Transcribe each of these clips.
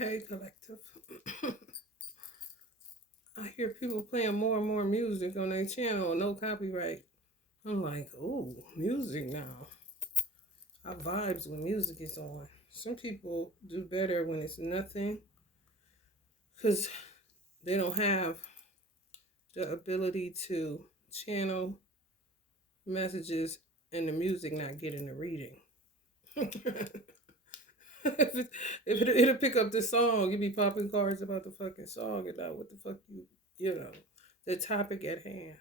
Hey, collective. I hear people playing more and more music on their channel, no copyright. I'm like, ooh, music now. I vibes when music is on. Some people do better when it's nothing because they don't have the ability to channel messages and the music not getting the reading. It'll pick up the song, you be popping cards about the fucking song and not what the fuck you know, the topic at hand.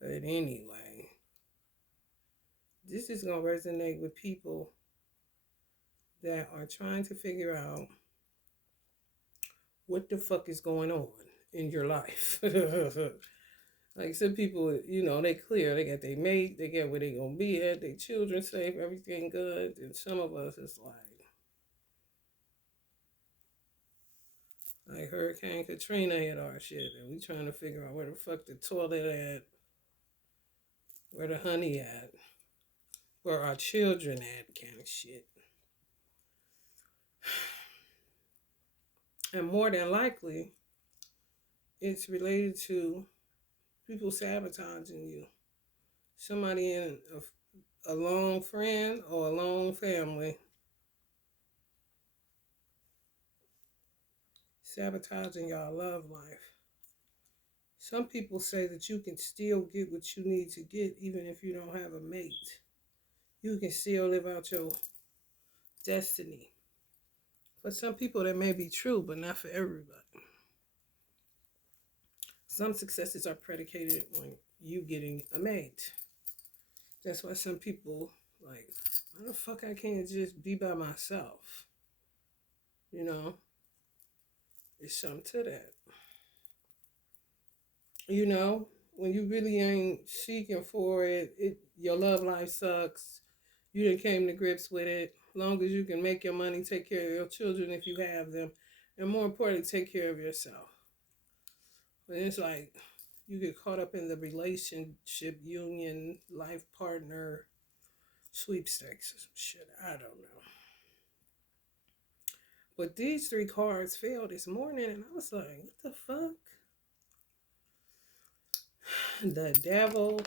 But anyway, this is gonna resonate with people that are trying to figure out what the fuck is going on in your life. Like some people, they clear, they got their mate, they got where they gonna be at, their children safe, everything good. And some of us is like Hurricane Katrina hit our shit, and we trying to figure out where the fuck the toilet at, where the honey at, where our children at, kind of shit. And more than likely, it's related to people sabotaging you. Somebody in a lone friend or a lone family sabotaging your love life. Some people say that you can still get what you need to get even if you don't have a mate. You can still live out your destiny. For some people, that may be true, but not for everybody. Some successes are predicated on you getting a mate. That's why some people like, why the fuck I can't just be by myself? You know, there's something to that. You know, when you really ain't seeking for it, your love life sucks. You done came to grips with it. Long as you can make your money, take care of your children if you have them, and more importantly, take care of yourself. But it's like you get caught up in the relationship, union, life partner, sweepstakes or some shit. I don't know. But these three cards fell this morning, and I was like, what the fuck? The devil,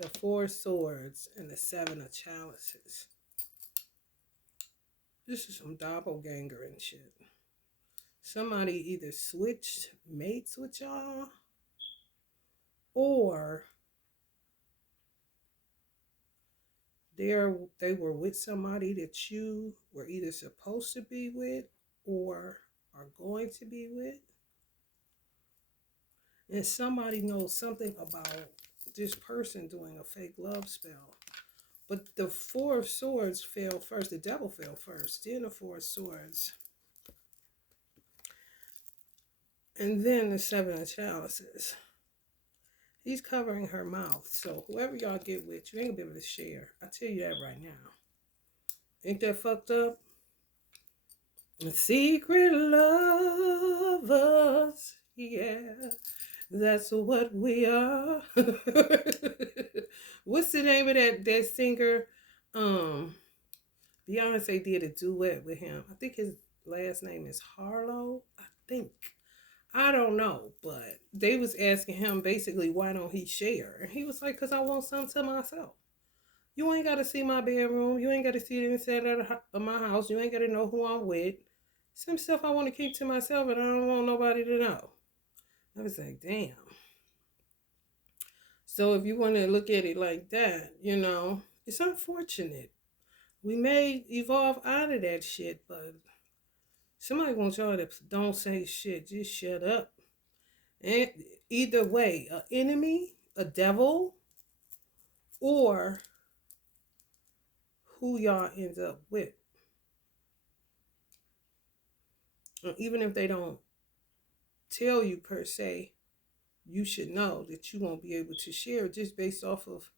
the four swords, and the seven of chalices. This is some doppelganger and shit. Somebody either switched mates with y'all, or they were with somebody that you were either supposed to be with or are going to be with. And somebody knows something about this person doing a fake love spell. But the four of swords fell first. The devil fell first. Then the four of swords. And then the seven of chalices. He's covering her mouth. So whoever y'all get with, you ain't gonna be able to share. I tell you that right now. Ain't that fucked up? Secret lovers. Yeah. That's what we are. What's the name of that singer? Beyonce did a duet with him. I think his last name is Harlow. I think. I don't know, but they was asking him basically why don't he share? And he was like, because I want something to myself. You ain't got to see my bedroom. You ain't got to see the inside of my house. You ain't got to know who I'm with. Some stuff I want to keep to myself and I don't want nobody to know. I was like, damn. So if you want to look at it like that, it's unfortunate. We may evolve out of that shit, but somebody wants y'all to don't say shit. Just shut up. And either way, an enemy, a devil, or who y'all end up with. Even if they don't tell you per se, you should know that you won't be able to share just based off of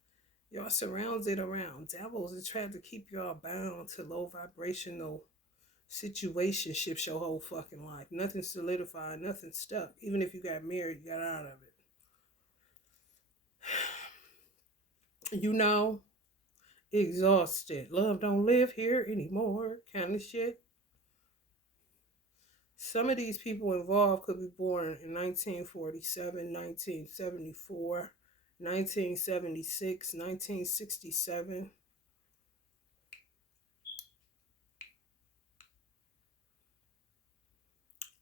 y'all surrounded around. Devils are trying to keep y'all bound to low vibrational situationships your whole fucking life. Nothing solidified, nothing stuck. Even if you got married, you got out of it. Exhausted. Love don't live here anymore kind of shit. Some of these people involved could be born in 1947, 1974, 1976, 1967.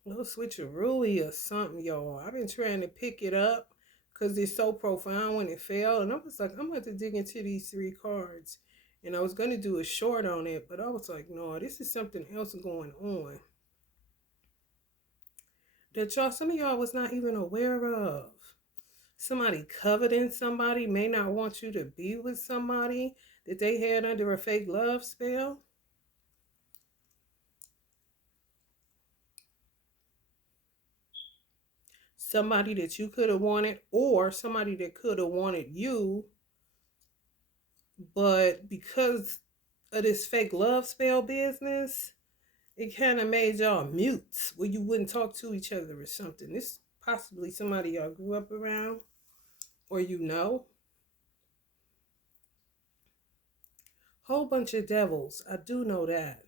No switcheroo or something, y'all. I've been trying to pick it up because it's so profound when it fell. And I was like, I'm going to dig into these three cards. And I was going to do a short on it, but I was like, no, this is something else going on that some of y'all was not even aware of. Somebody coveting somebody may not want you to be with somebody that they had under a fake love spell. Somebody that you could have wanted, or somebody that could have wanted you, but because of this fake love spell business, it kind of made y'all mutes where you wouldn't talk to each other or something. This is possibly somebody y'all grew up around or you know. Whole bunch of devils. I do know that.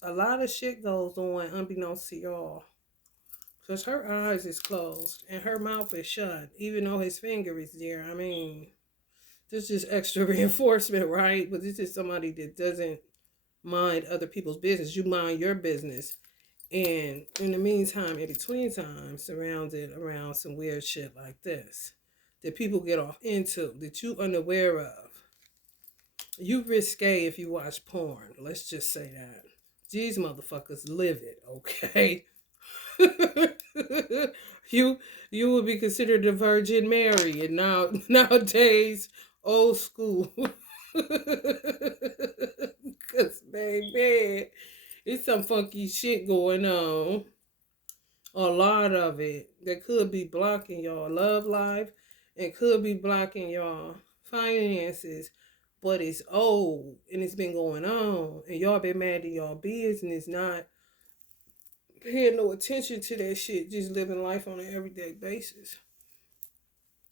A lot of shit goes on unbeknownst to y'all. Because her eyes is closed and her mouth is shut, even though his finger is there. I mean, this is extra reinforcement, right? But this is somebody that doesn't mind other people's business. You mind your business. And in the meantime, in between time, surrounded around some weird shit like this that people get off into, that you unaware of. You risque if you watch porn. Let's just say that. These motherfuckers live it, okay? you you would be considered the Virgin Mary, and nowadays old school. Cause baby, it's some funky shit going on. A lot of it that could be blocking y'all love life and could be blocking y'all finances. But it's old and it's been going on, and y'all been mad at y'all business, not paying no attention to that shit, just living life on an everyday basis.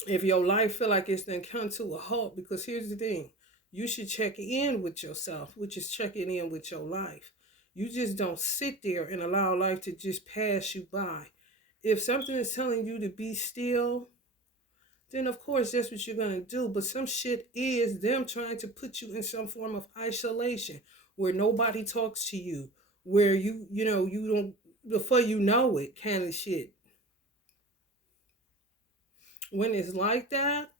If your life feel like it's then come to a halt, because here's the thing, you should check in with yourself, which is checking in with your life. You just don't sit there and allow life to just pass you by. If something is telling you to be still, then of course that's what you're gonna do. But some shit is them trying to put you in some form of isolation where nobody talks to you, where you know, you don't, before you know it, kind of shit. When it's like that,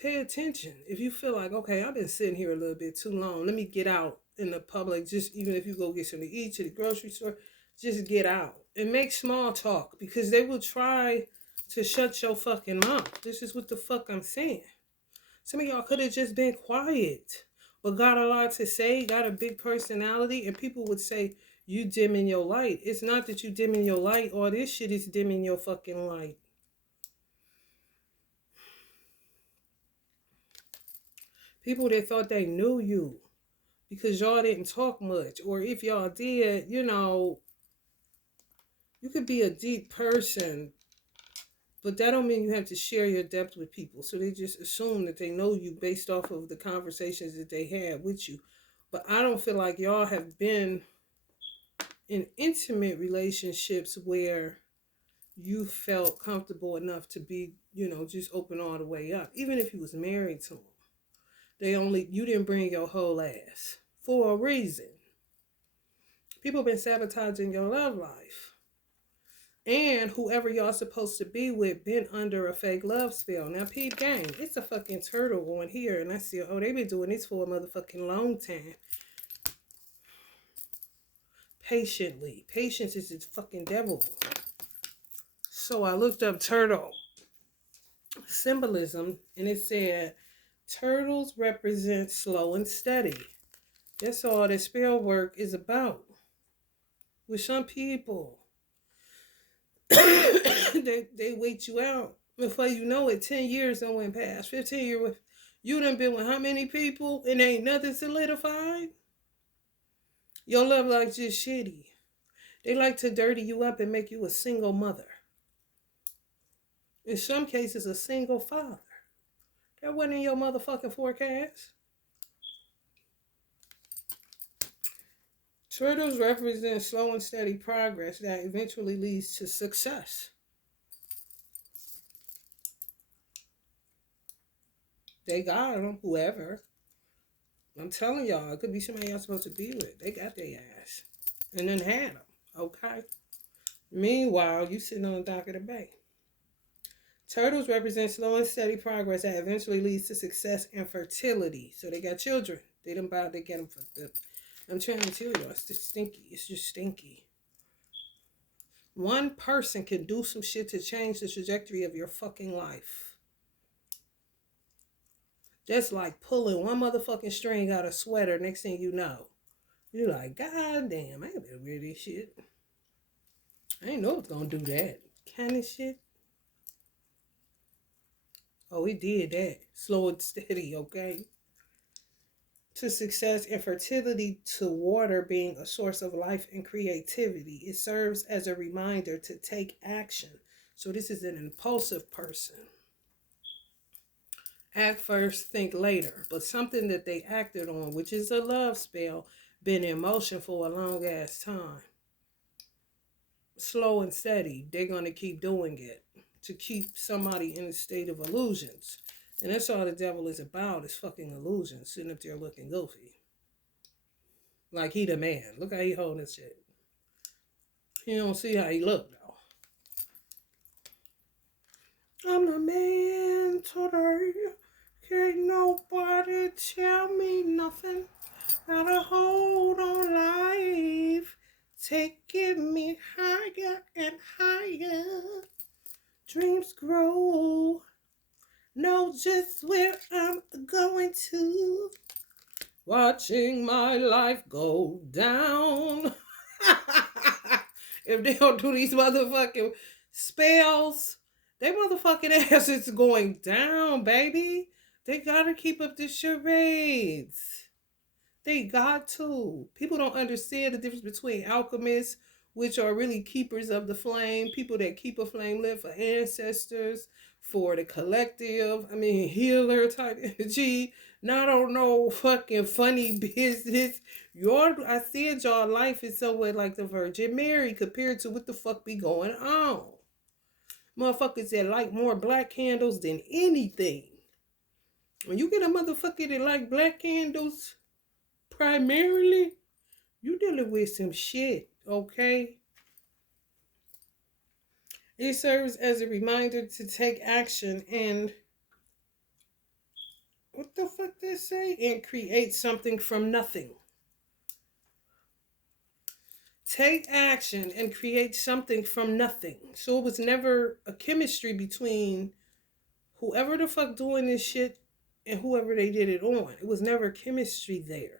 pay attention. If you feel like, okay, I've been sitting here a little bit too long, let me get out in the public, just even if you go get something to eat to the grocery store, just get out and make small talk, because they will try to shut your fucking mouth. This is what the fuck I'm saying. Some of y'all could have just been quiet, but got a lot to say, got a big personality, and people would say, you dimming your light. It's not that you dimming your light. All this shit is dimming your fucking light. People that thought they knew you because y'all didn't talk much. Or if y'all did, you know, you could be a deep person, but that don't mean you have to share your depth with people. So they just assume that they know you based off of the conversations that they had with you. But I don't feel like y'all have been in intimate relationships where you felt comfortable enough to be, you know, just open all the way up. Even if you was married to them. You didn't bring your whole ass for a reason. People been sabotaging your love life. And whoever y'all supposed to be with been under a fake love spell. Now, peep game, it's a fucking turtle on here. And I see, oh, they been doing this for a motherfucking long time. Patiently. Patience is its fucking devil. So I looked up turtle symbolism, and it said, turtles represent slow and steady. That's all that spell work is about. With some people, they wait you out. Before you know it, 10 years done went past. 15 years with you done been with how many people and ain't nothing solidified? Your love life just shitty. They like to dirty you up and make you a single mother. In some cases, a single father. That wasn't in your motherfucking forecast. Turtles represent slow and steady progress that eventually leads to success. They got them, whoever. I'm telling y'all, it could be somebody y'all supposed to be with. They got their ass. And then had them. Okay? Meanwhile, you sitting on the dock of the bay. Turtles represent slow and steady progress that eventually leads to success and fertility. So they got children. They don't buy, they get them for them. I'm trying to tell y'all, it's just stinky. It's just stinky. One person can do some shit to change the trajectory of your fucking life. That's like pulling one motherfucking string out of a sweater. Next thing you know, you're like, God damn, I ain't been wear this shit. I ain't know it's gonna do that. Kind of shit. Oh, he did that. Slow and steady, okay? To success and fertility, to water being a source of life and creativity. It serves as a reminder to take action. So this is an impulsive person. Act first, think later. But something that they acted on, which is a love spell, been in motion for a long ass time. Slow and steady, they're going to keep doing it to keep somebody in a state of illusions. And that's all the devil is about, is fucking illusions, sitting up there looking goofy. Like he the man. Look how he holding this shit. You don't see how he look, though. I'm the man today. Can't nobody tell me nothing. Got a hold on life. Taking me higher and higher. Dreams grow. Know just where I'm going to. Watching my life go down. If they don't do these motherfucking spells, they motherfucking ass is going down, baby. They gotta keep up the charades. They got to. People don't understand the difference between alchemists, which are really keepers of the flame, people that keep a flame lit for ancestors, for the collective, healer type energy. Not on no fucking funny business. I said y'all life is somewhat like the Virgin Mary compared to what the fuck be going on. Motherfuckers that like more black candles than anything. When you get a motherfucker that like black candles primarily, you dealing with some shit, okay? It serves as a reminder to take action and what the fuck they say? And create something from nothing. Take action and create something from nothing. So it was never a chemistry between whoever the fuck doing this shit and whoever they did it on. It was never chemistry there.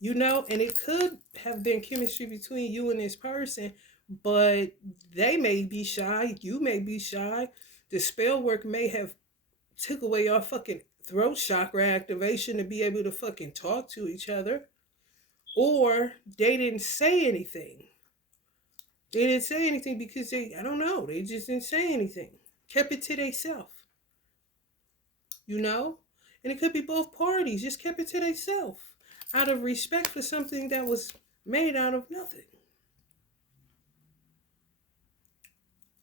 You know, and it could have been chemistry between you and this person, but they may be shy, you may be shy. The spell work may have took away your fucking throat chakra activation to be able to fucking talk to each other. Or they didn't say anything. They didn't say anything because I don't know, they just didn't say anything. Kept it to themselves. You know? And it could be both parties, just kept it to themselves. Out of respect for something that was made out of nothing.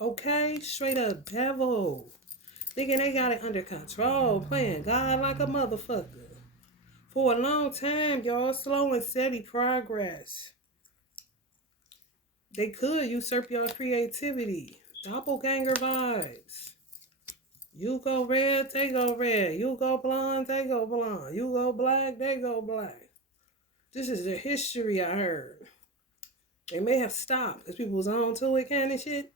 Okay? Straight up devil. Thinking they got it under control, playing God like a motherfucker. For a long time, y'all, slow and steady progress. They could usurp your creativity. Doppelganger vibes. You go red, they go red. You go blonde, they go blonde. You go black, they go black. This is the history I heard. They may have stopped because people was on to it kind of shit.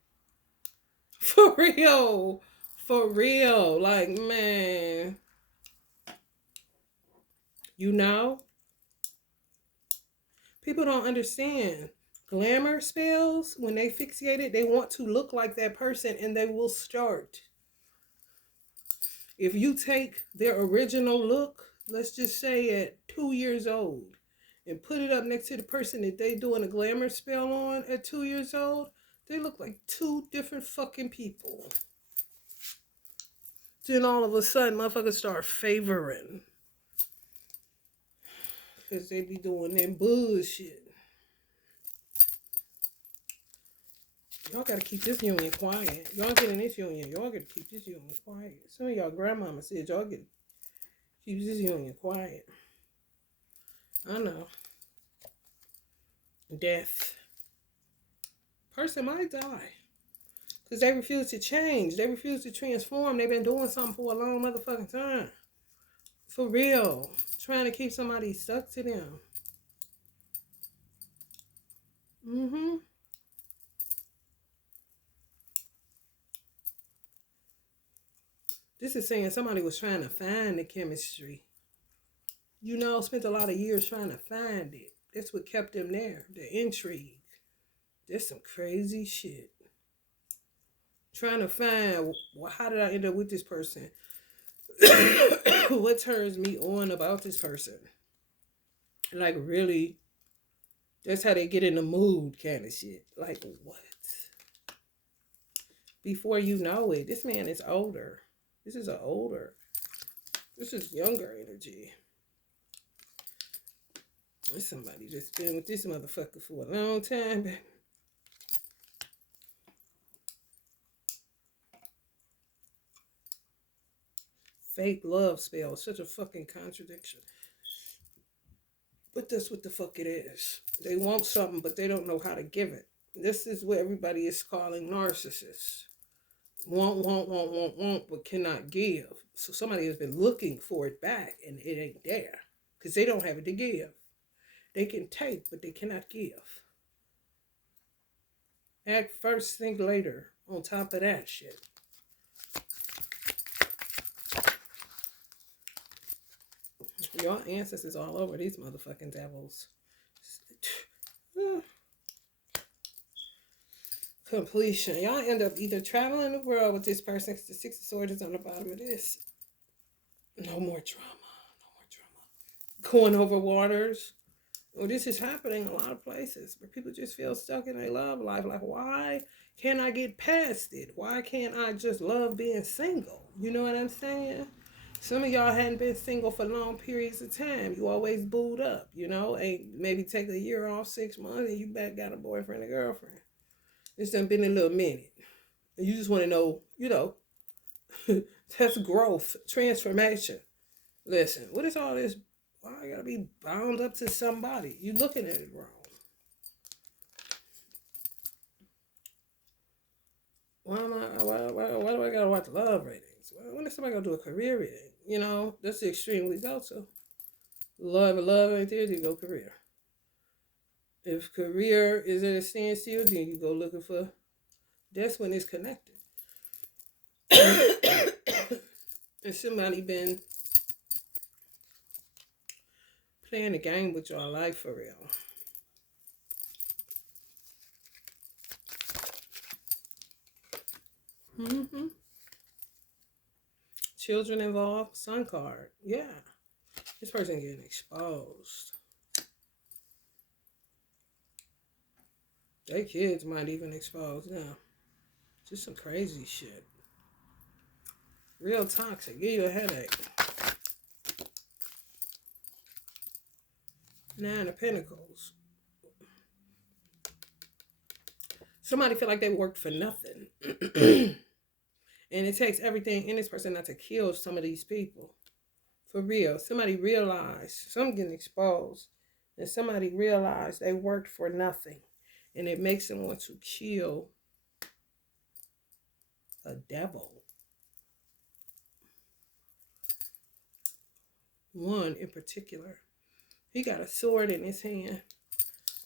For real. For real. Like, man. You know? People don't understand. Glamour spells, when they fixate it, they want to look like that person and they will start. If you take their original look, let's just say at 2 years old, and put it up next to the person that they doing a glamour spell on at 2 years old, they look like two different fucking people. Then all of a sudden, motherfuckers start favoring Because they be doing that bullshit. Y'all gotta keep this union quiet. Y'all get in this union. Y'all gotta keep this union quiet. Some of y'all grandmama said y'all gotta keep this union quiet. I know. Death. Person might die. Because they refuse to change. They refuse to transform. They've been doing something for a long motherfucking time. For real. Trying to keep somebody stuck to them. Mm-hmm. This is saying somebody was trying to find the chemistry. You know, spent a lot of years trying to find it. That's what kept them there. The intrigue. That's some crazy shit. Trying to find, well, how did I end up with this person? What turns me on about this person? Like, really, that's how they get in the mood kind of shit. Like, what? Before you know it, this man is older. This is this is younger energy. There's somebody that's been with this motherfucker for a long time. Fake love spell. Such a fucking contradiction. But that's what the fuck it is. They want something, but they don't know how to give it. This is what everybody is calling narcissists. Want, but cannot give. So somebody has been looking for it back, and it ain't there. Because they don't have it to give. They can take, but they cannot give. Act first, think later. On top of that shit. Your ancestors all over these motherfucking devils. Completion. Y'all end up either traveling the world with this person, because the Six of Swords is on the bottom of this. No more drama. No more drama. Going over waters. Well, this is happening in a lot of places where people just feel stuck in their love life. Like, why can't I get past it? Why can't I just love being single? You know what I'm saying? Some of y'all hadn't been single for long periods of time. You always booed up, you know? And maybe take a year off, 6 months, and you back got a boyfriend or girlfriend. It's done been a little minute. And you just want to know, you know, that's growth, transformation. Listen, what is all this? Why I gotta be bound up to somebody? You looking at it wrong. Why do I gotta watch love ratings? When is somebody gonna do a career rating? You know, that's the extreme we go to. Love right there, then you go career. If career is at a standstill, then you go looking for, that's when it's connected. And somebody been playing the game with your life for real. Mm-hmm. Children involved, sun card. Yeah. This person getting exposed. Their kids might even expose them. Just some crazy shit. Real toxic. Give you a headache. Nine of Pentacles. Somebody feel like they worked for nothing. And it takes everything in this person not to kill some of these people. For real. Somebody realized, some getting exposed, and somebody realized they worked for nothing. And it makes them want to kill a devil. One in particular. He got a sword in his hand.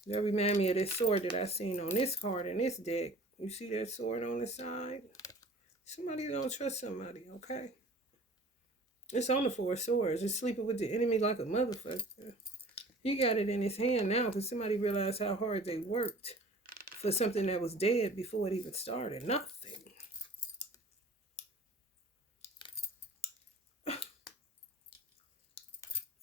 That remind me of this sword that I seen on this card in this deck. You see that sword on the side? Somebody don't trust somebody, okay? It's on the Four of Swords. It's sleeping with the enemy like a motherfucker. He got it in his hand now because somebody realized how hard they worked for something that was dead before it even started. Nothing.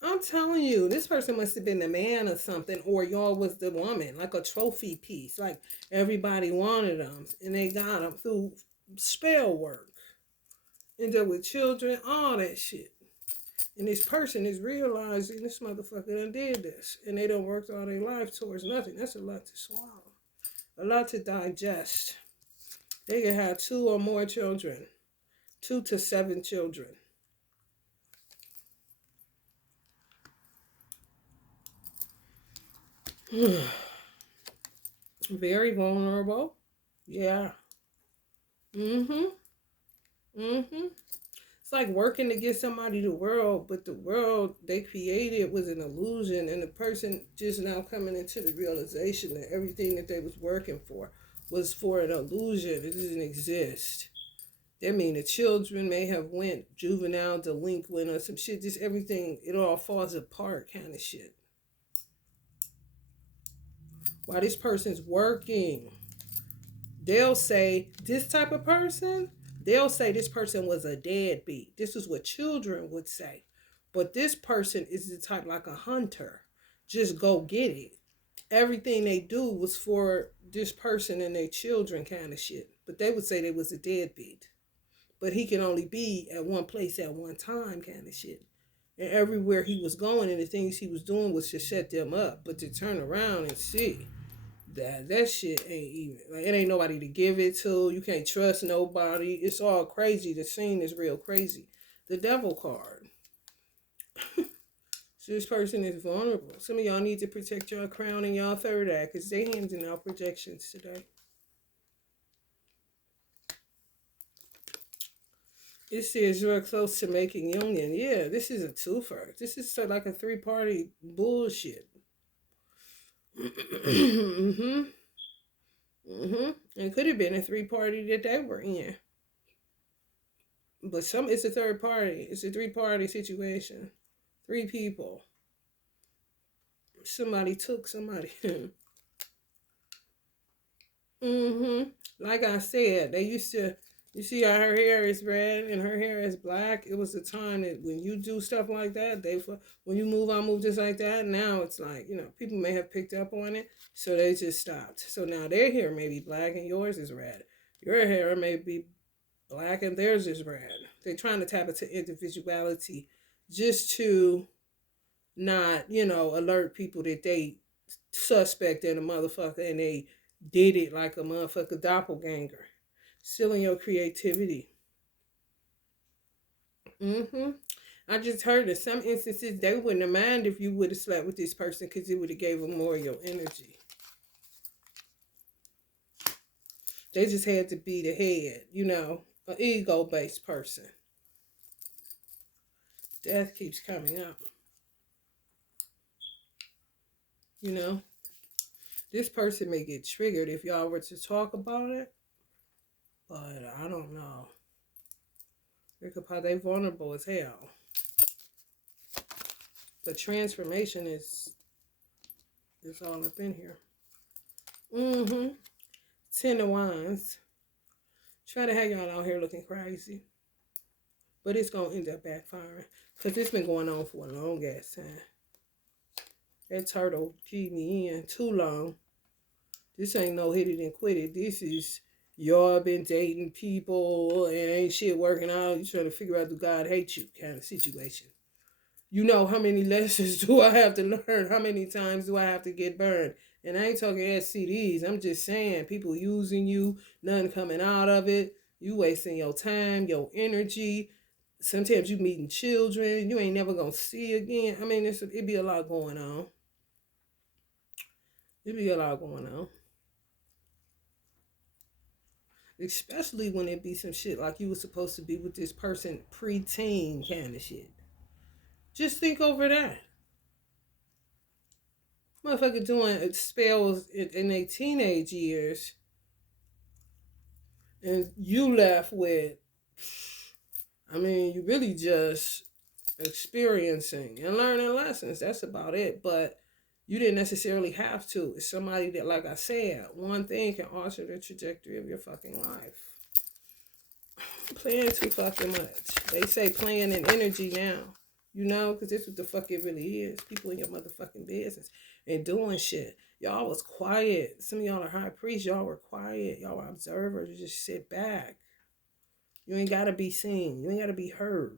I'm telling you, this person must have been the man or something, or y'all was the woman, like a trophy piece. Like everybody wanted them, and they got them through spell work. Ended up with children, all that shit. And this person is realizing this motherfucker done did this. And they done worked all their life towards nothing. That's a lot to swallow. A lot to digest. They can have 2 or more children. 2 to 7 children. Very vulnerable. Yeah. Mm-hmm. Mm-hmm. It's like working to get somebody the world, but the world they created was an illusion, and the person just now coming into the realization that everything that they was working for was for an illusion. It doesn't exist. That mean the children may have went juvenile, delinquent, or some shit. Just everything, it all falls apart, kind of shit. While this person's working, they'll say this type of person, they'll say this person was a deadbeat. This is what children would say. But this person is the type like a hunter. Just go get it. Everything they do was for this person and their children kind of shit. But they would say they was a deadbeat. But he can only be at one place at one time kind of shit. And everywhere he was going and the things he was doing was to shut them up. But to turn around and see that shit ain't even, like, it ain't nobody to give it to. You can't trust nobody. It's all crazy. The scene is real crazy. The devil card. So this person is vulnerable. Some of y'all need to protect your crown and y'all third eye because they handing out projections today. It says you're close to making union. Yeah, this is a twofer. This is sort of like a 3-party bullshit. Mm-hmm. Mm-hmm. It could have been a 3-party that they were in. But it's a third party. It's a 3-party situation. 3 people. Somebody took somebody. Mm-hmm. Like I said, they used to, you see how her hair is red and her hair is black. It was a time that when you do stuff like that, when you move, I move just like that. Now it's like, people may have picked up on it, so they just stopped. So now their hair may be black and yours is red. Your hair may be black and theirs is red. They're trying to tap into individuality just to not, alert people that they suspect in a motherfucker and they did it like a motherfucker doppelganger. Stealing your creativity. Mm-hmm. I just heard in some instances they wouldn't have minded if you would have slept with this person because it would have gave them more of your energy. They just had to be the head, an ego-based person. Death keeps coming up. This person may get triggered if y'all were to talk about it, but I don't know. They're vulnerable as hell. The transformation is all up in here. Mm-hmm. 10 of Wands. Try to have y'all out here looking crazy. But it's going to end up backfiring. Because it's been going on for a long ass time. That turtle keep me in too long. This ain't no hit it and quit it. This is y'all been dating people and ain't shit working out. You trying to figure out do God hate you kind of situation. How many lessons do I have to learn? How many times do I have to get burned? And I ain't talking STDs. I'm just saying people using you, nothing coming out of it. You wasting your time, your energy. Sometimes you meeting children you ain't never gonna see again. I mean, it be a lot going on. It be a lot going on. Especially when it be some shit like you were supposed to be with this person pre-teen kind of shit. Just think over that. Motherfucker doing spells in their teenage years. And you left with, you really just experiencing and learning lessons. That's about it. But you didn't necessarily have to. It's somebody that, like I said, one thing can alter the trajectory of your fucking life. Playing too fucking much. They say playing in energy now. Because this is what the fuck it really is. People in your motherfucking business and doing shit. Y'all was quiet. Some of y'all are high priests. Y'all were quiet. Y'all were observers. You just sit back. You ain't got to be seen. You ain't got to be heard,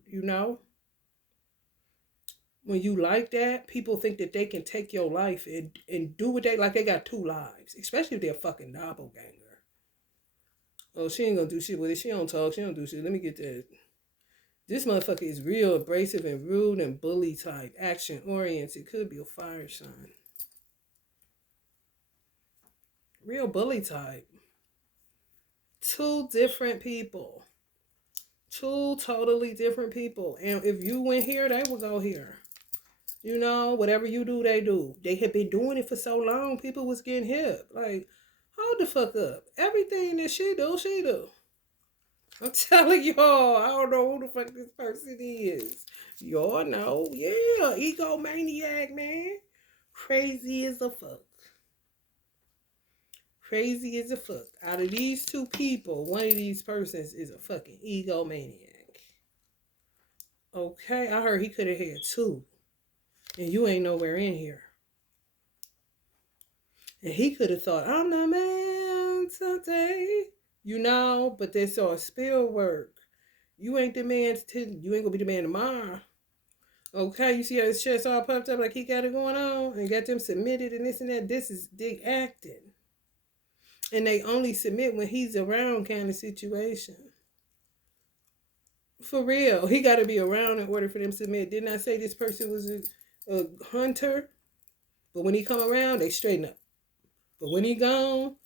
When you like that, people think that they can take your life and do what they like. They got two lives, especially if they're a fucking doppelganger. Oh, she ain't gonna do shit with it. She don't talk. She don't do shit. Let me get that. This motherfucker is real abrasive and rude and bully type, action oriented. Could be a fire sign. Real bully type. Two different people. Two totally different people. And if you went here, they would go here. You know, whatever you do, they do. They had been doing it for so long, people was getting hip. Like, hold the fuck up. Everything that she do, she do. I'm telling y'all, I don't know who the fuck this person is. Y'all know, yeah, egomaniac, man. Crazy as a fuck. Crazy as a fuck. Out of these two people, one of these persons is a fucking egomaniac. Okay, I heard he could have had two. And you ain't nowhere in here. And he could have thought, I'm the man today. You know, but that's all spill work. You ain't the man you ain't gonna be the man tomorrow. Okay, you see how his chest all puffed up like he got it going on and got them submitted and this and that. This is big acting. And they only submit when he's around kind of situation. For real. He got to be around in order for them to submit. Didn't I say this person was a hunter? But when he come around, they straighten up. But when he gone,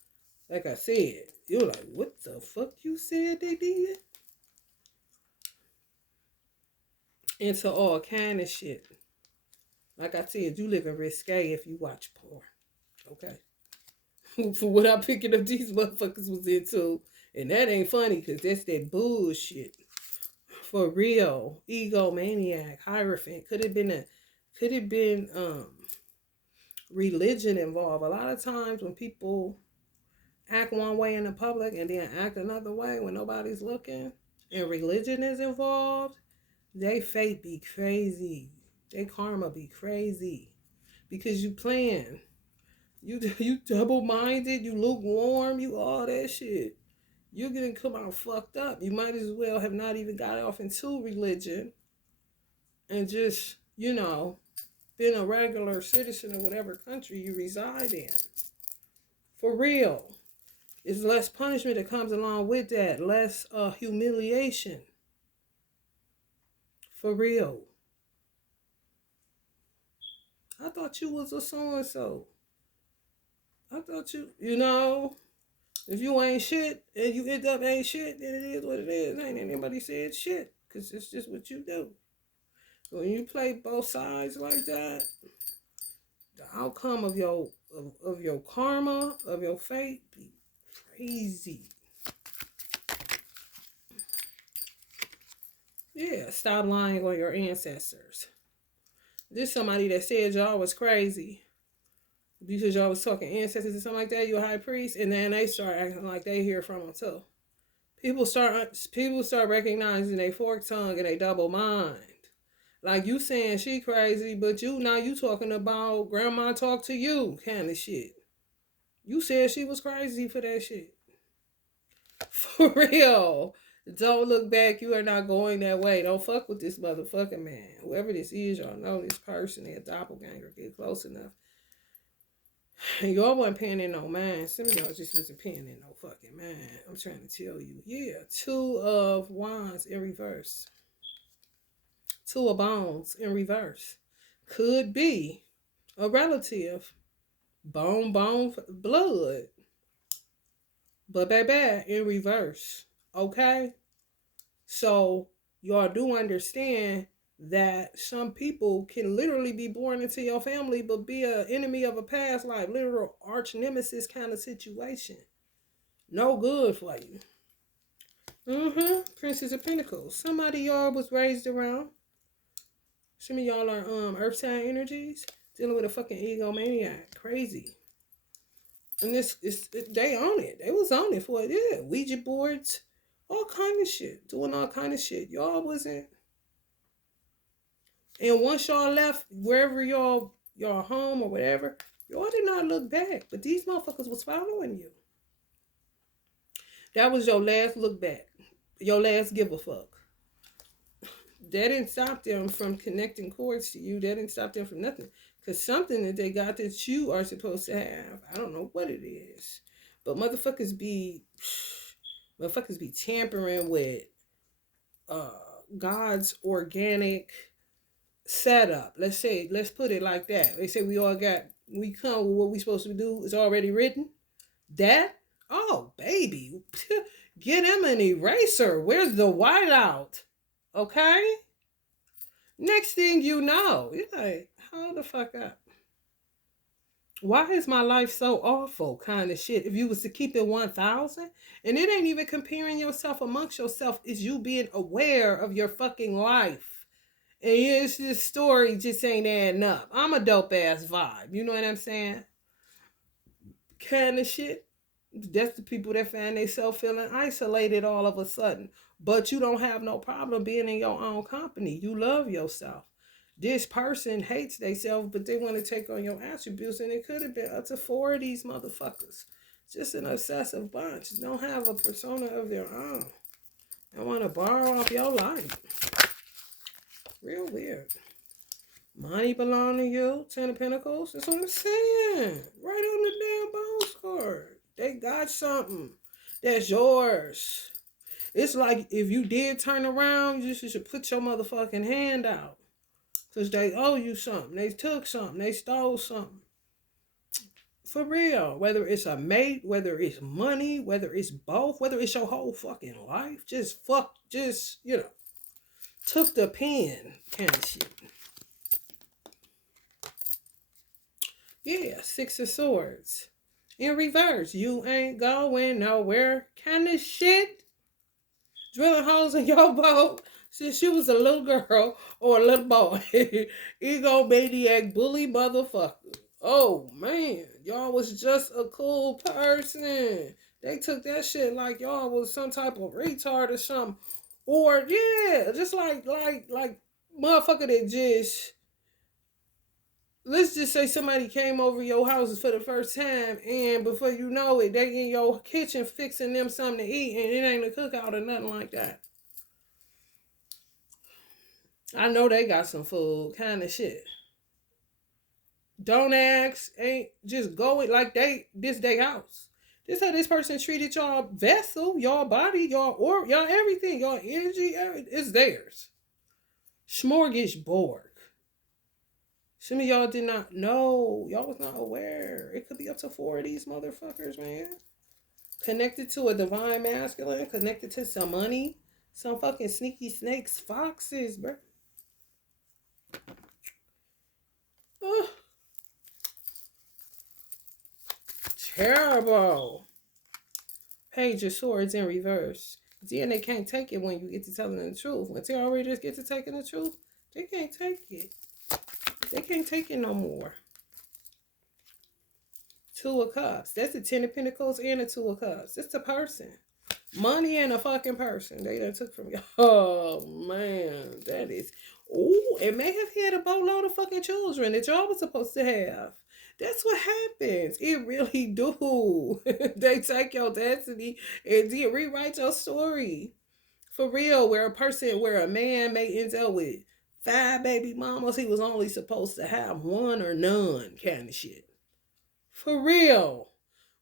like I said, you're like, what the fuck you said they did? Into all kind of shit. Like I said, you live in risque if you watch porn. Okay? For what I'm picking up these motherfuckers was into. And that ain't funny because that's that bullshit. For real. Egomaniac, hierophant. Could have been religion involved. A lot of times when people act one way in the public and then act another way when nobody's looking and religion is involved, they fate be crazy. They karma be crazy. Because you playing. You double-minded, you lukewarm, you all that shit. You're gonna come out fucked up. You might as well have not even got off into religion and just, you know, been a regular citizen of whatever country you reside in. For real. It's less punishment that comes along with that. Less humiliation. For real. I thought you was a so-and-so. I thought you know, if you ain't shit and you end up ain't shit, then it is what it is. Ain't anybody said shit. Because it's just what you do. When you play both sides like that, the outcome of your karma, of your fate, be crazy. Yeah, stop lying on your ancestors. This somebody that said y'all was crazy because y'all was talking ancestors or something like that. You're a high priest, and then they start acting like they hear from them too. People start recognizing they forked tongue and they double mind. Like you saying she crazy, but you talking about grandma talk to you kind of shit. You said she was crazy for that shit. For real. Don't look back. You are not going that way. Don't fuck with this motherfucking man. Whoever this is, y'all know this person. They're a doppelganger. Get close enough. And y'all wasn't paying in no mind. Some of y'all just wasn't paying in no fucking mind. I'm trying to tell you. Yeah. 2 of Wands in reverse. 2 of Bones in reverse. Could be a relative. Bone, blood. But baby, in reverse. Okay? So, y'all do understand that some people can literally be born into your family, but be an enemy of a past life. Literal arch nemesis kind of situation. No good for you. Princess of Pentacles. Somebody y'all was raised around. Some of y'all are earth sign energies. Dealing with a fucking egomaniac. Crazy. And they own it. They was on it for it. Yeah. Ouija boards. All kind of shit. Doing all kind of shit. Y'all wasn't. And once y'all left, wherever y'all home or whatever, y'all did not look back. But these motherfuckers was following you. That was your last look back. Your last give a fuck. that didn't stop them from connecting cords to you. That didn't stop them from nothing. Because something that they got that you are supposed to have, I don't know what it is. But motherfuckers be tampering with uh, God's organic setup. Let's put it like that. They say we come with what we supposed to do is already written. That, oh baby, get him an eraser. Where's the whiteout? Okay. Next thing you know, you're like, hold the fuck up. Why is my life so awful? Kind of shit. If you was to keep it 1,000, and it ain't even comparing yourself amongst yourself, it's you being aware of your fucking life. And it's this story just ain't adding up. I'm a dope ass vibe. You know what I'm saying? Kind of shit. That's the people that find themselves feeling isolated all of a sudden. But you don't have no problem being in your own company. You love yourself. This person hates themselves, but they want to take on your attributes, and it could have been up to 4 of these motherfuckers. Just an obsessive bunch. Don't have a persona of their own. They want to borrow off your life. Real weird. Money belong to you. 10 of Pentacles. That's what I'm saying. Right on the damn bones card. They got something that's yours. It's like if you did turn around, you should put your motherfucking hand out. Because they owe you something. They took something. They stole something. For real. Whether it's a mate, whether it's money, whether it's both, whether it's your whole fucking life. Just, took the pen kind of shit. Yeah, 6 of Swords. In reverse, you ain't going nowhere kind of shit. Drilling holes in your boat since you was a little girl or a little boy. Egomaniac, bully motherfucker. Oh, man. Y'all was just a cool person. They took that shit like y'all was some type of retard or something. Or, yeah, just like motherfucker that just... Let's just say somebody came over your house for the first time, and before you know it, they in your kitchen fixing them something to eat, and it ain't a cookout or nothing like that. I know they got some food, kind of shit. Don't ask, ain't just go it like this they house. This how this person treated y'all vessel, y'all body, y'all everything, y'all energy, it's theirs. Smorgasbord. Some of y'all did not know. Y'all was not aware. It could be up to 4 of these motherfuckers, man. Connected to a divine masculine. Connected to some money. Some fucking sneaky snakes, foxes, bro. Ugh. Terrible. Page of Swords in reverse. Then they can't take it when you get to telling the truth. Once they already just get to taking the truth, they can't take it. They can't take it no more. 2 of Cups. That's the 10 of Pentacles and the 2 of Cups. It's the person. Money and a fucking person. They done took from you. Oh, man. That is... Ooh, it may have had a boatload of fucking children that y'all was supposed to have. That's what happens. It really do. They take your destiny and then rewrite your story. For real, where a man may end up with 5 baby mamas, he was only supposed to have 1 or none kind of shit. For real.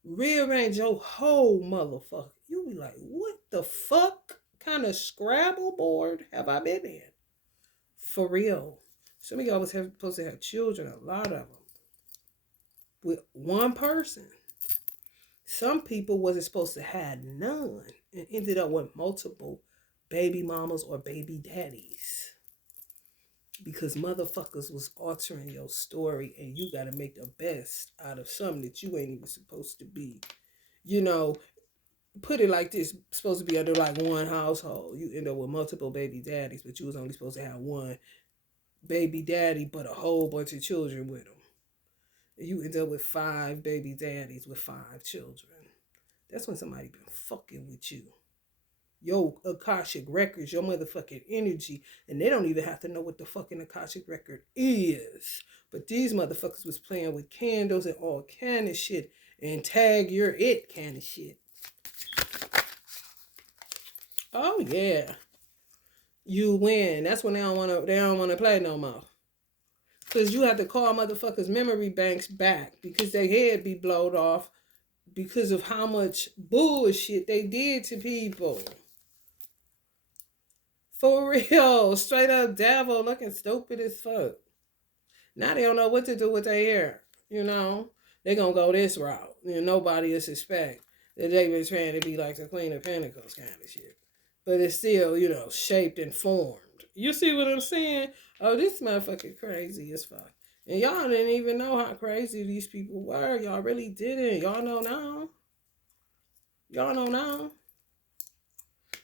Rearrange your whole motherfucker. You be like, what the fuck kind of Scrabble board have I been in? For real. Some of y'all was supposed to have children, a lot of them, with one person. Some people wasn't supposed to have none and ended up with multiple baby mamas or baby daddies. Because motherfuckers was altering your story, and you got to make the best out of something that you ain't even supposed to be. You know, put it like this, supposed to be under like one household. You end up with multiple baby daddies, but you was only supposed to have one baby daddy, but a whole bunch of children with them. And you end up with 5 baby daddies with 5 children. That's when somebody been fucking with you. Your Akashic records, your motherfucking energy, and they don't even have to know what the fucking Akashic record is. But these motherfuckers was playing with candles and all kind of shit, and tag you're it kind of shit. Oh yeah. you win. That's when they don't wanna play no more. Cause you have to call motherfuckers memory banks back because their head be blowed off because of how much bullshit they did to people. For real. Straight up devil looking stupid as fuck. Now they don't know what to do with their hair. You know? They gonna go this route. Nobody will suspect that they been trying to be like the Queen of Pentacles kind of shit. But it's still, shaped and formed. You see what I'm saying? Oh, this motherfucker crazy as fuck. And y'all didn't even know how crazy these people were. Y'all really didn't. Y'all know now. Y'all know now.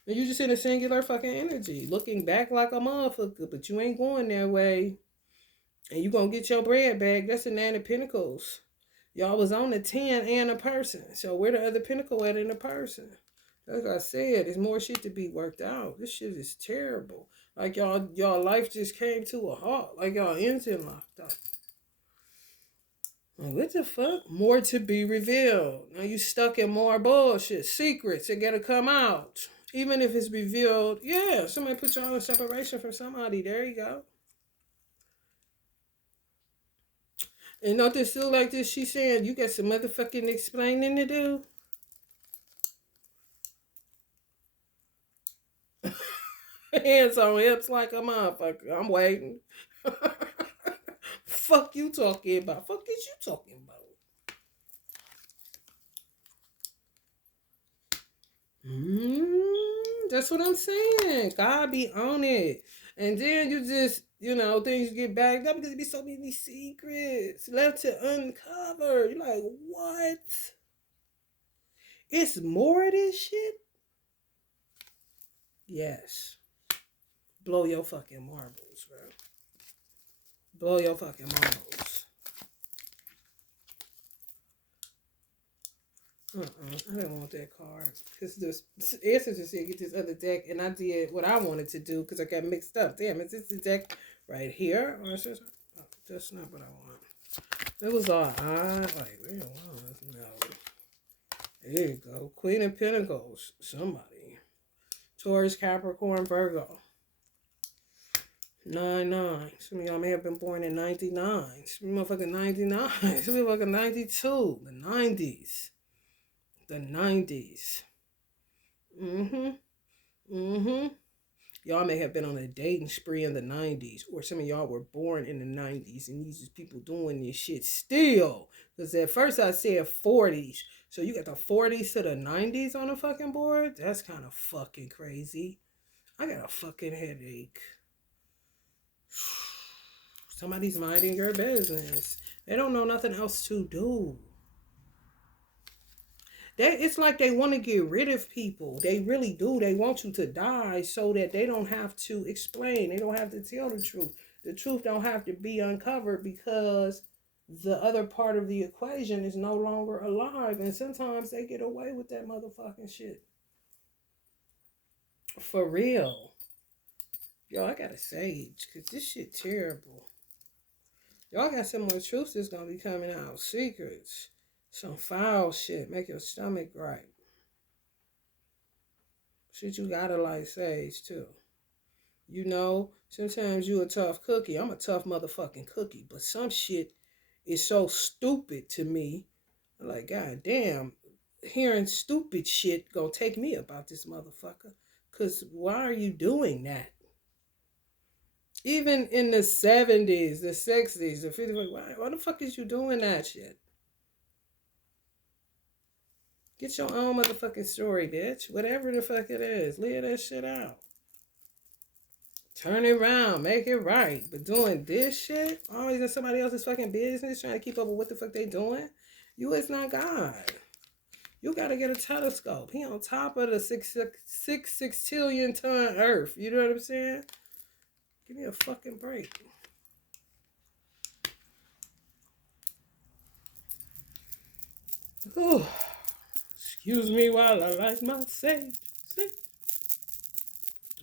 And you just in a singular fucking energy. Looking back like a motherfucker. But you ain't going that way. And you gonna get your bread back. That's the 9 of Pentacles. Y'all was on the 10 and a person. So where the other Pentacle at in the person? Like I said, there's more shit to be worked out. This shit is terrible. Like y'all life just came to a halt. Like y'all engine locked up. Like, what the fuck? More to be revealed. Now you stuck in more bullshit. Secrets that gotta come out. Even if it's revealed, yeah, somebody put y'all in separation from somebody. There you go. And don't this feel like this? She's saying you got some motherfucking explaining to do. Hands on hips like a motherfucker. I'm waiting. Fuck you talking about? Fuck is you talking about? That's what I'm saying. God be on it. And then you just, things get backed up because there be so many secrets left to uncover. You're like, what? It's more of this shit? Yes. Blow your fucking marbles, bro. Blow your fucking marbles. I didn't want that card. Because the answer just said get this other deck, and I did what I wanted to do because I got mixed up. Damn, is this the deck right here? Or is this, that's not what I want. It was all odd. Like, where it was? No. There you go. Queen of Pentacles. Somebody. Taurus, Capricorn, Virgo. 99. Some of y'all may have been born in 99. Some motherfucking 99. Some motherfucking 92. The 90s. The 90s. Y'all may have been on a dating spree in the 90s. Or some of y'all were born in the 90s. And these people doing this shit still. Because at first I said 40s. So you got the 40s to the 90s on the fucking board? That's kind of fucking crazy. I got a fucking headache. Somebody's minding your business. They don't know nothing else to do. It's like they want to get rid of people. They really do. They want you to die so that they don't have to explain. They don't have to tell the truth. The truth don't have to be uncovered because the other part of the equation is no longer alive. And sometimes they get away with that motherfucking shit. For real. Yo, I got a sage because this shit terrible. Y'all got some more truth that's going to be coming out. Secrets. Some foul shit. Make your stomach right. Shit you gotta like sage too. Sometimes you a tough cookie. I'm a tough motherfucking cookie. But some shit is so stupid to me. I'm like, God damn. Hearing stupid shit gonna take me about this motherfucker. Because why are you doing that? Even in the 70s, the 60s, the 50s, why the fuck is you doing that shit? Get your own motherfucking story, bitch. Whatever the fuck it is. Live that shit out. Turn it around. Make it right. But doing this shit, always in somebody else's fucking business, trying to keep up with what the fuck they doing, you is not God. You gotta get a telescope. He on top of the 6 trillion ton earth. You know what I'm saying? Give me a fucking break. Ooh. Excuse me while I light my sage.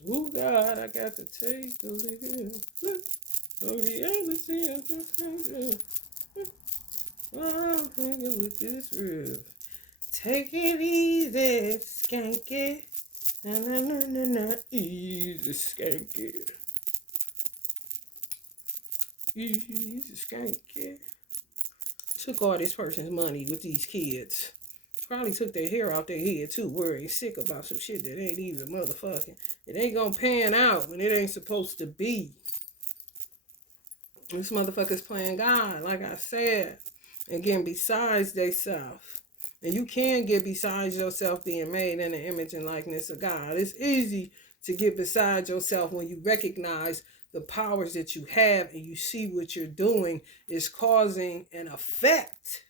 Oh God, I got to take a little of reality of the stranger. While I'm hanging with this real. Take it easy, skanky. Na na na na na. Easy skanky. Easy skanky. Took all this person's money with these kids. Probably took their hair out their head too, worried sick about some shit that ain't even motherfucking. It ain't gonna pan out when it ain't supposed to be. This motherfucker's playing God, like I said, and getting besides they self. And you can get besides yourself being made in the image and likeness of God. It's easy to get beside yourself when you recognize the powers that you have and you see what you're doing is causing an effect.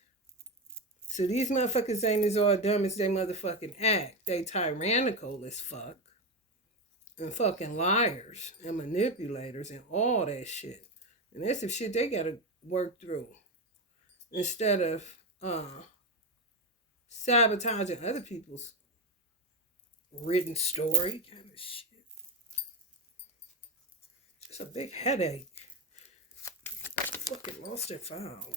So these motherfuckers ain't as all dumb as they motherfucking act. They tyrannical as fuck. And fucking liars and manipulators and all that shit. And that's the shit they gotta work through. Instead of sabotaging other people's written story kind of shit. Just a big headache. Fucking lost and found.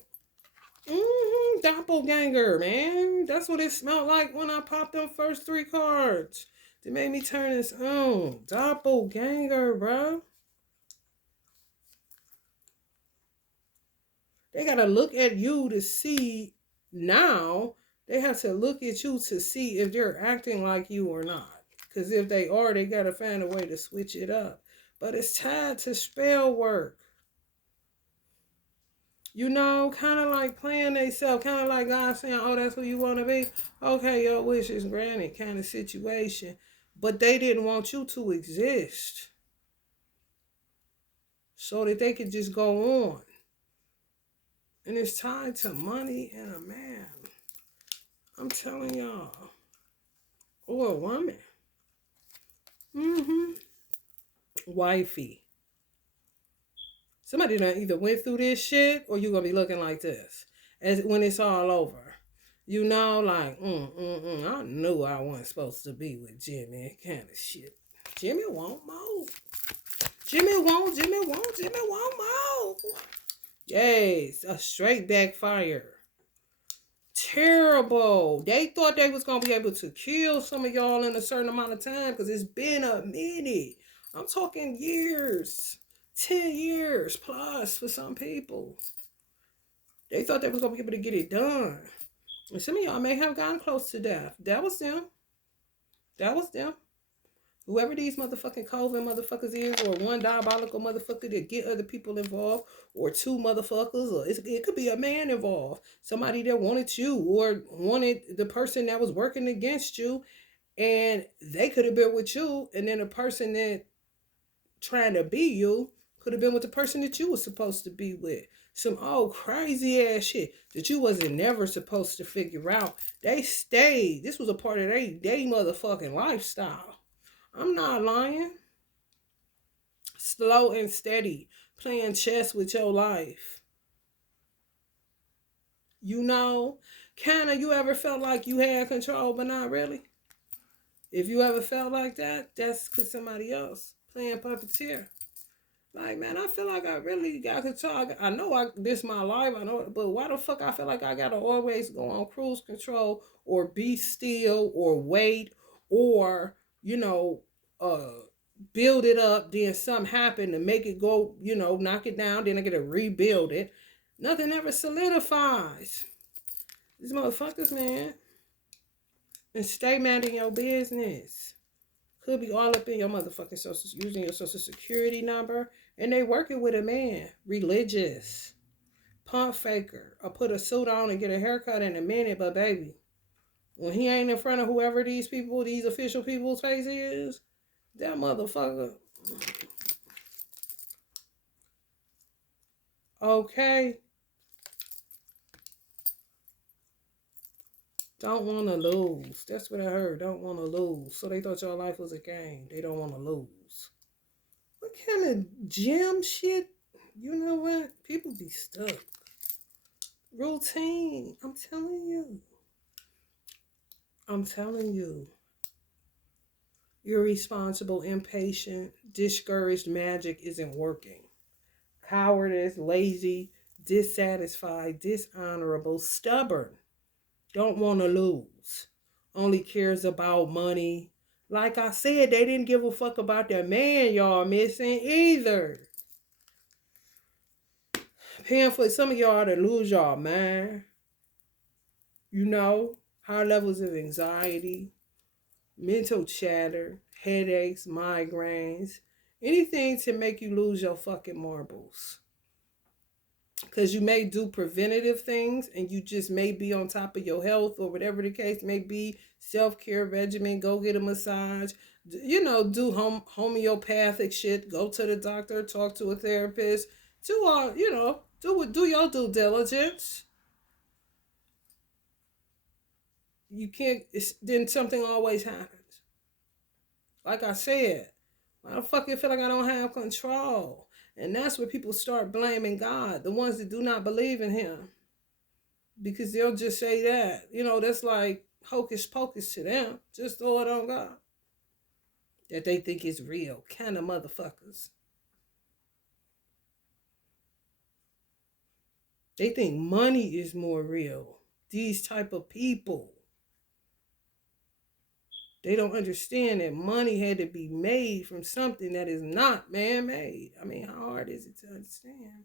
Doppelganger, man. That's what it smelled like when I popped them first 3 cards. They made me turn this on. Doppelganger, bro. They gotta look at you to see now. They have to look at you to see if they're acting like you or not. Because if they are, they gotta find a way to switch it up. But it's tied to spell work. You know, kind of like playing themselves, kind of like God saying, oh, that's who you want to be. Okay, your wish is granted kind of situation. But they didn't want you to exist so that they could just go on. And it's tied to money and a man. I'm telling y'all. Or a woman. Wifey. Somebody done either went through this shit or you gonna be looking like this as when it's all over. You know, like, I knew I wasn't supposed to be with Jimmy. Kind of shit. Jimmy won't more. Jimmy won't more. Yes, a straight backfire. Terrible. They thought they was going to be able to kill some of y'all in a certain amount of time because it's been a minute. I'm talking years. 10 years plus for some people. They thought they was going to be able to get it done. And some of y'all may have gotten close to death. That was them. Whoever these motherfucking COVID motherfuckers is, or one diabolical motherfucker that get other people involved, or 2 motherfuckers, or it could be a man involved. Somebody that wanted you, or wanted the person that was working against you, and they could have been with you, and then the person that trying to be you could have been with the person that you was supposed to be with. Some old crazy ass shit that you wasn't never supposed to figure out. They stayed. This was a part of their motherfucking lifestyle. I'm not lying. Slow and steady. Playing chess with your life. You know, kind of you ever felt like you had control, but not really? If you ever felt like that, that's because somebody else playing puppeteer. Like, man, I feel like I really got control. I know this my life, I know, but why the fuck I feel like I gotta always go on cruise control or be still or wait or, build it up, then something happen to make it go, knock it down, then I gotta rebuild it. Nothing ever solidifies. These motherfuckers, man. And stay minding your business. Could be all up in your motherfucking using your social security number. And they working with a man. Religious. Pump faker. Or put a suit on and get a haircut in a minute. But baby, when he ain't in front of whoever these official people's face is, that motherfucker. Okay. Don't want to lose. That's what I heard. Don't want to lose. So they thought your life was a game. They don't want to lose. What kind of gym shit? You know what? People be stuck. Routine. I'm telling you. Irresponsible, impatient, discouraged magic isn't working. Cowardice, lazy, dissatisfied, dishonorable, stubborn. Don't want to lose. Only cares about money, Like I said, they didn't give a fuck about their man y'all missing either. Paying for some of y'all to lose y'all mind. You know, high levels of anxiety, mental chatter, headaches, migraines, anything to make you lose your fucking marbles. Because you may do preventative things and you just may be on top of your health or whatever the case may be. Self-care regimen, go get a massage, you know, do homeopathic shit, go to the doctor, talk to a therapist, do all, you know, do your due diligence. You can't, then something always happens. Like I said, I fucking feel like I don't have control. And that's where people start blaming God, the ones that do not believe in him. Because they'll just say that. You know, that's like hocus pocus to them. Just throw it on God. That they think is real. Kind of motherfuckers. They think money is more real. These type of people. They don't understand that money had to be made from something that is not man-made. I mean, how hard is it to understand?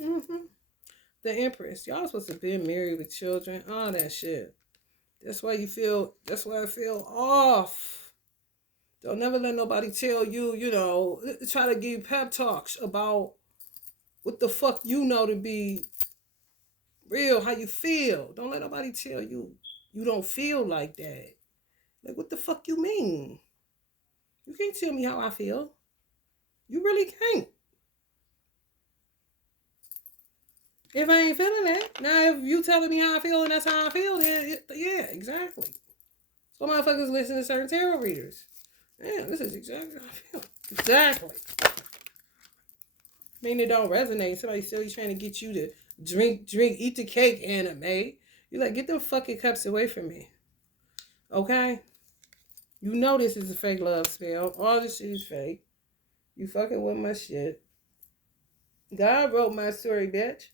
Mm-hmm. The Empress. Y'all supposed to be married with children. All that shit. That's why I feel off. Don't never let nobody tell you, you know, try to give you pep talks about what the fuck you know to be real, how you feel. Don't let nobody tell you you don't feel like that. Like, what the fuck you mean? You can't tell me how I feel. You really can't. If I ain't feeling that, now if you telling me how I feel and that's how I feel, then yeah, exactly. So motherfuckers listen to certain tarot readers. Yeah, this is exactly how I feel. Exactly. I mean, it don't resonate. Somebody still trying to get you to drink, eat the cake, anime. You like, get them fucking cups away from me. Okay? You know this is a fake love spell. All this shit is fake. You fucking with my shit. God wrote my story, bitch.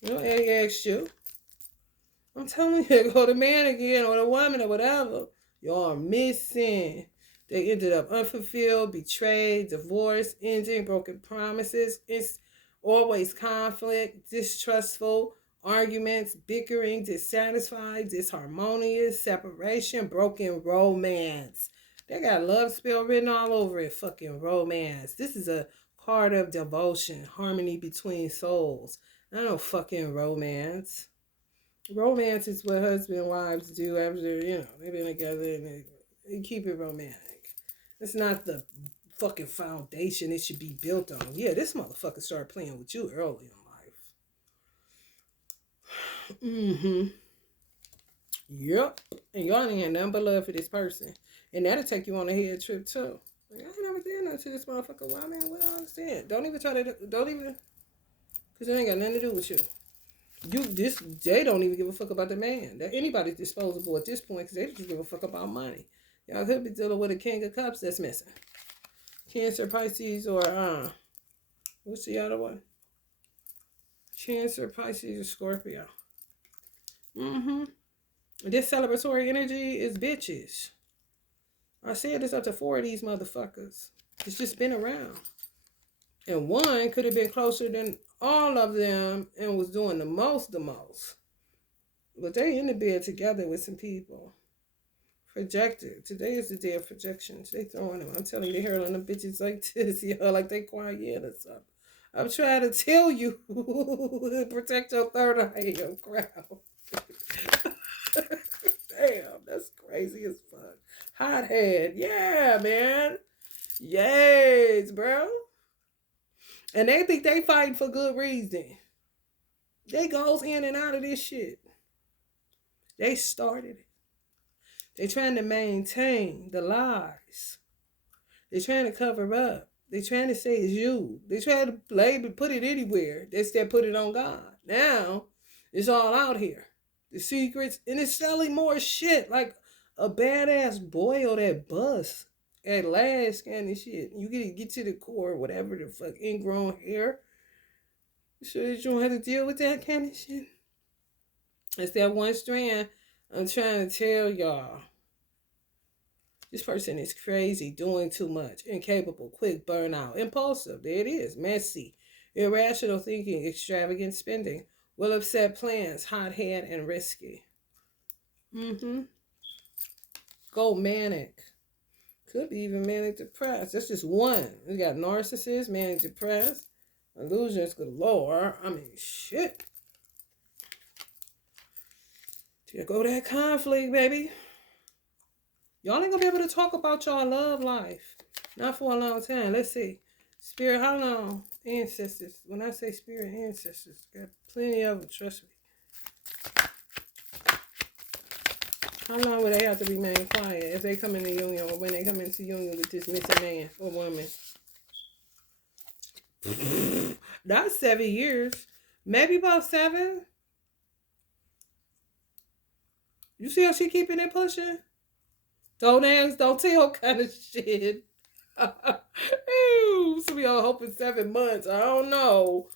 You know, he asked you. I'm telling you, go the man again or the woman or whatever. Y'all are missing. They ended up unfulfilled, betrayed, divorced, ending, broken promises. It's always conflict, distrustful, arguments, bickering, dissatisfied, disharmonious, separation, broken romance. They got love spell written all over it. Fucking romance. This is a card of devotion, harmony between souls. Not no fucking romance. Romance is what husband and wives do after, you know, they've been together and they keep it romantic. It's not the fucking foundation it should be built on. Yeah, this motherfucker started playing with you early in life. Mm-hmm. Yep. And y'all ain't had nothing but love for this person. And that'll take you on a head trip too. Like, I ain't never did nothing to this motherfucker. Why, man? What I understand? Don't even, because it ain't got nothing to do with you. They don't even give a fuck about the man. That anybody's disposable at this point because they just give a fuck about money. Y'all could be dealing with a King of Cups that's missing. Cancer, Pisces, or what's the other one? Cancer, Pisces, or Scorpio. Mm-hmm. This celebratory energy is bitches. I said this up to 4 of these motherfuckers. It's just been around. And one could have been closer than all of them and was doing the most. But they in the bed together with some people. Projector. Today is the day of projections. They throwing them. I'm telling you, they hair on them bitches like this, yo, like they quiet or something. I'm trying to tell you, protect your third eye in your crown. Damn, that's crazy as fuck. Hothead. Yeah, man. Yes, bro. And they think they fighting for good reason. They goes in and out of this shit. They started it. They trying to maintain the lies. They trying to cover up. They trying to say it's you. They trying to label, put it anywhere. They still put it on God. Now, it's all out here. The secrets, and it's selling more shit like a badass boy on that bus at last kind of shit. You get to the core, whatever the fuck, ingrown hair. So that you don't have to deal with that kind of shit. It's that one strand. I'm trying to tell y'all. This person is crazy, doing too much, incapable, quick burnout, impulsive. There it is. Messy, irrational thinking, extravagant spending, will upset plans, hot head, and risky. Go manic. Could be even manic depressed. That's just one. We got narcissist, manic depressed, illusions galore. I mean, shit. Here go that conflict, baby. Y'all ain't gonna be able to talk about y'all love life. Not for a long time. Let's see. Spirit, how long? Ancestors. When I say spirit, ancestors. Got plenty of them, trust me. How long will they have to remain quiet if they come into union or when they come into union with this missing man or woman? Not 7 years. Maybe about 7. You see how she keeping it pushing? Don't ask, don't tell kind of shit. Ew, so we all hoping 7 months. I don't know.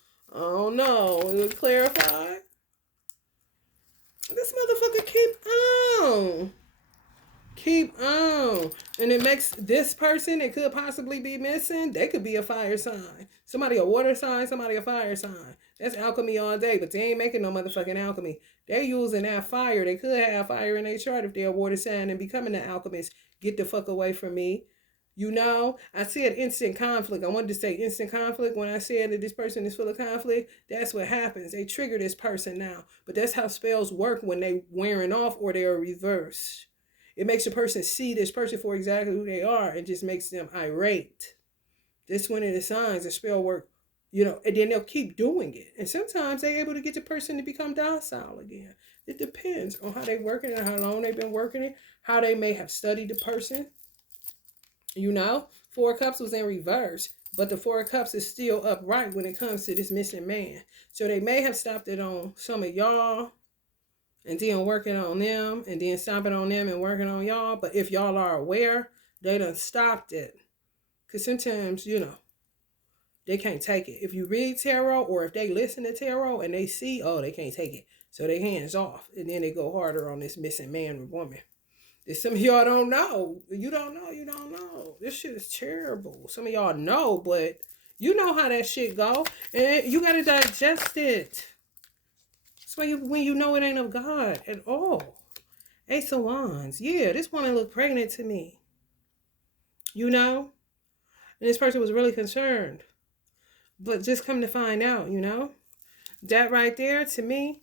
Is it clarified? This motherfucker keep on. And it makes this person that could possibly be missing, they could be a fire sign. Somebody a water sign, somebody a fire sign. That's alchemy all day, but they ain't making no motherfucking alchemy. They using that fire. They could have fire in their chart if they're a water sign and becoming an alchemist. Get the fuck away from me. You know, I said instant conflict. I wanted to say instant conflict. When I said that this person is full of conflict, that's what happens. They trigger this person now. But that's how spells work when they wearing off or they are reversed. It makes a person see this person for exactly who they are and just makes them irate. That's one of the signs of spell work, you know, and then they'll keep doing it. And sometimes they're able to get the person to become docile again. It depends on how they're working and how long they've been working it, how they may have studied the person. You know, 4 of Cups was in reverse, but the 4 of Cups is still upright when it comes to this missing man. So they may have stopped it on some of y'all and then working on them and then stopping on them and working on y'all. But if y'all are aware, they done stopped it. Because sometimes, you know, they can't take it. If you read tarot or if they listen to tarot and they see, oh, they can't take it. So they hands off. And then they go harder on this missing man or woman. Some of y'all don't know. You don't know. This shit is terrible. Some of y'all know, but you know how that shit go. And you got to digest it. That's why when you know it ain't of God at all. Ace of Wands. Yeah, this woman looked pregnant to me. You know? And this person was really concerned. But just come to find out, you know? That right there, to me,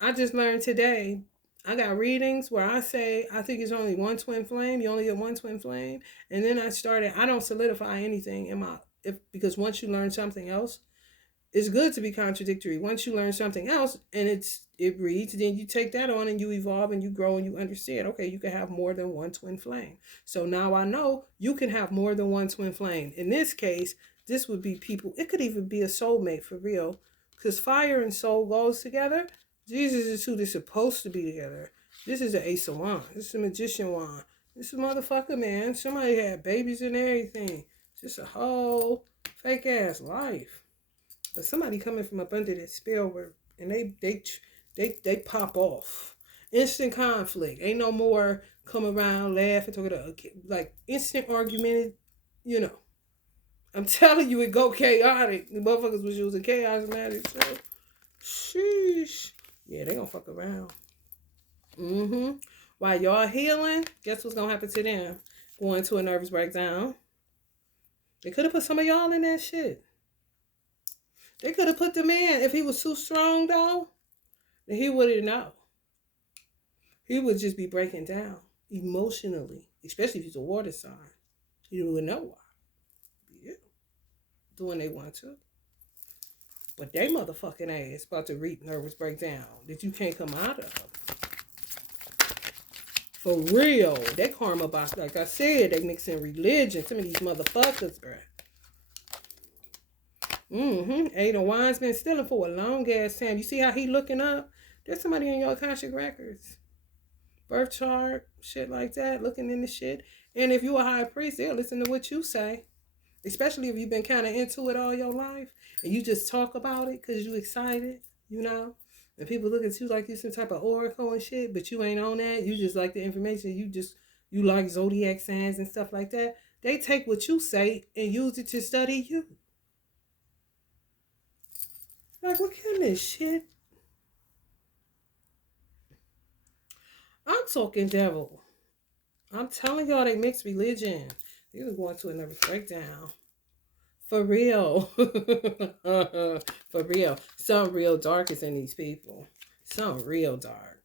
I just learned today. I got readings where I say, I think it's only one twin flame. You only get one twin flame. And then I don't solidify anything in because once you learn something else, it's good to be contradictory. Once you learn something else and it reads, then you take that on and you evolve and you grow and you understand, okay, you can have more than one twin flame. So now I know you can have more than one twin flame. In this case, this would be people, it could even be a soulmate for real. Because fire and soul goes together. Jesus is who they're supposed to be together. This is the Ace of Wands. This is a Magician Wand. This is a motherfucker, man. Somebody had babies and everything. Just a whole fake ass life. But somebody coming from up under this spell work and they pop off. Instant conflict. Ain't no more come around, laugh, and talk about like instant argument, you know. I'm telling you, it go chaotic. The motherfuckers was using chaos magic, so sheesh. Yeah, they gonna fuck around. While y'all healing, guess what's gonna happen to them? Going to a nervous breakdown. They could have put some of y'all in that shit. They could have put the man, if he was too strong though, then he wouldn't know. He would just be breaking down emotionally, especially if he's a water sign. He would know why. Yeah. Doing they want to. But they motherfucking ass about to reap nervous breakdown that you can't come out of. For real. They karma box, like I said, they mixing religion. Some of these motherfuckers, bruh. Eight of Wands been stealing for a long ass time. You see how he looking up? There's somebody in your Akashic records. birth chart, shit like that, looking into shit. And if you a high priest, they'll listen to what you say. Especially if you've been kind of into it all your life and you just talk about it because you excited, you know? And people look at you like you some type of oracle and shit, but you ain't on that. You just like the information. You like zodiac signs and stuff like that. They take what you say and use it to study you. Like, what kind of shit? I'm talking devil. I'm telling y'all they mix religion. These are going to another breakdown. For real. For real. Some real dark is in these people. Some real dark.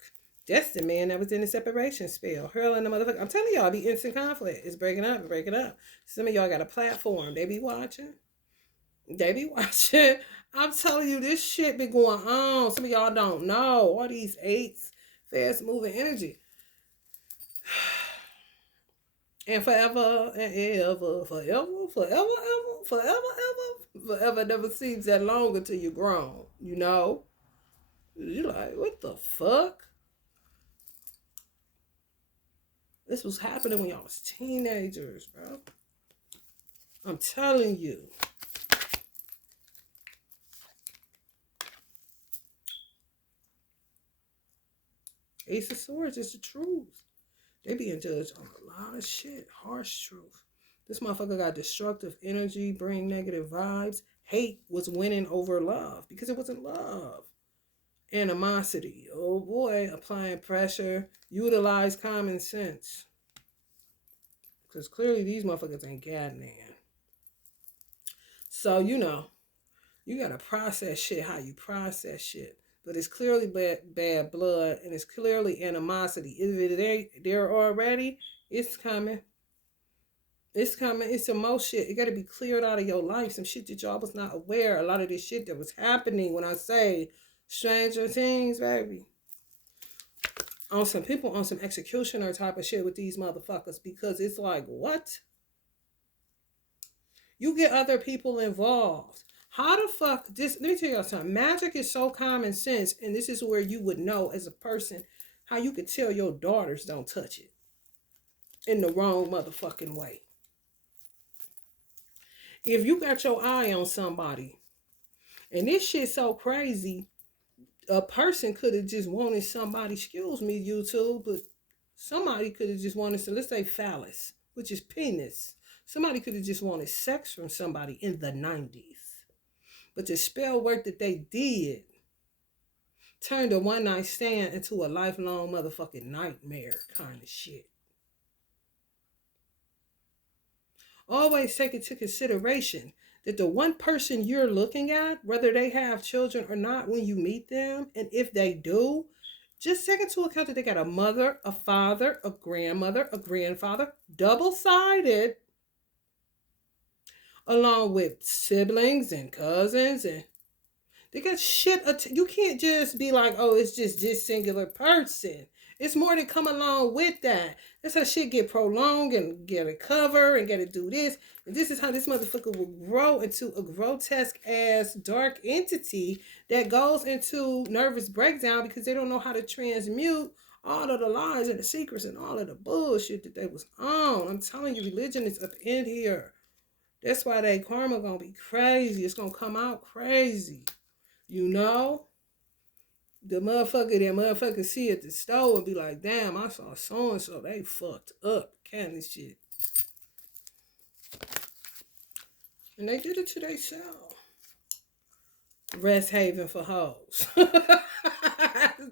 That's the man that was in the separation spell. Hurling the motherfucker. I'm telling y'all, be instant conflict. It's breaking up and breaking up. Some of y'all got a platform. They be watching. They be watching. I'm telling you, this shit be going on. Some of y'all don't know. All these eights, fast moving energy. And forever and ever, forever never seems that long until you're grown, you know? You're like, what the fuck? This was happening when y'all was teenagers, bro. I'm telling you. Ace of Swords is the truth. They being judged on a lot of shit. Harsh truth. This motherfucker got destructive energy, bring negative vibes. Hate was winning over love because it wasn't love. Animosity. Oh boy, applying pressure. Utilize common sense. Because clearly these motherfuckers ain't got none. So, you know, you got to process shit how you process shit. But it's clearly bad blood and it's clearly animosity. If it ain't there already, it's coming. It's coming. It's some more shit. It got to be cleared out of your life. Some shit that y'all was not aware. A lot of this shit that was happening when I say Stranger Things, baby. On some people on some executioner type of shit with these motherfuckers because it's like, what? You get other people involved. How the fuck this? Let me tell y'all something. Magic is so common sense, and this is where you would know as a person how you could tell your daughters don't touch it in the wrong motherfucking way. If you got your eye on somebody, and this shit's so crazy, a person could have just wanted somebody. Excuse me, YouTube, but somebody could have just wanted, so let's say phallus, which is penis. Somebody could have just wanted sex from somebody in the 90s. But the spell work that they did turned a one night stand into a lifelong motherfucking nightmare kind of shit. Always take into consideration that the one person you're looking at, whether they have children or not, when you meet them, and if they do, just take into account that they got a mother, a father, a grandmother, a grandfather, double-sided, along with siblings and cousins, and they got shit. You can't just be like, oh, it's just this singular person. It's more to come along with that. That's how shit get prolonged and get a cover and get to do this. And this is how this motherfucker will grow into a grotesque ass dark entity that goes into nervous breakdown because they don't know how to transmute all of the lies and the secrets and all of the bullshit that they was on. I'm telling you, religion is up in here. That's why they karma gonna be crazy. It's gonna come out crazy. You know? The motherfucker see at the store and be like, damn, I saw so-and-so. They fucked up. Kind of shit. And they did it to themselves. Rest haven for hoes.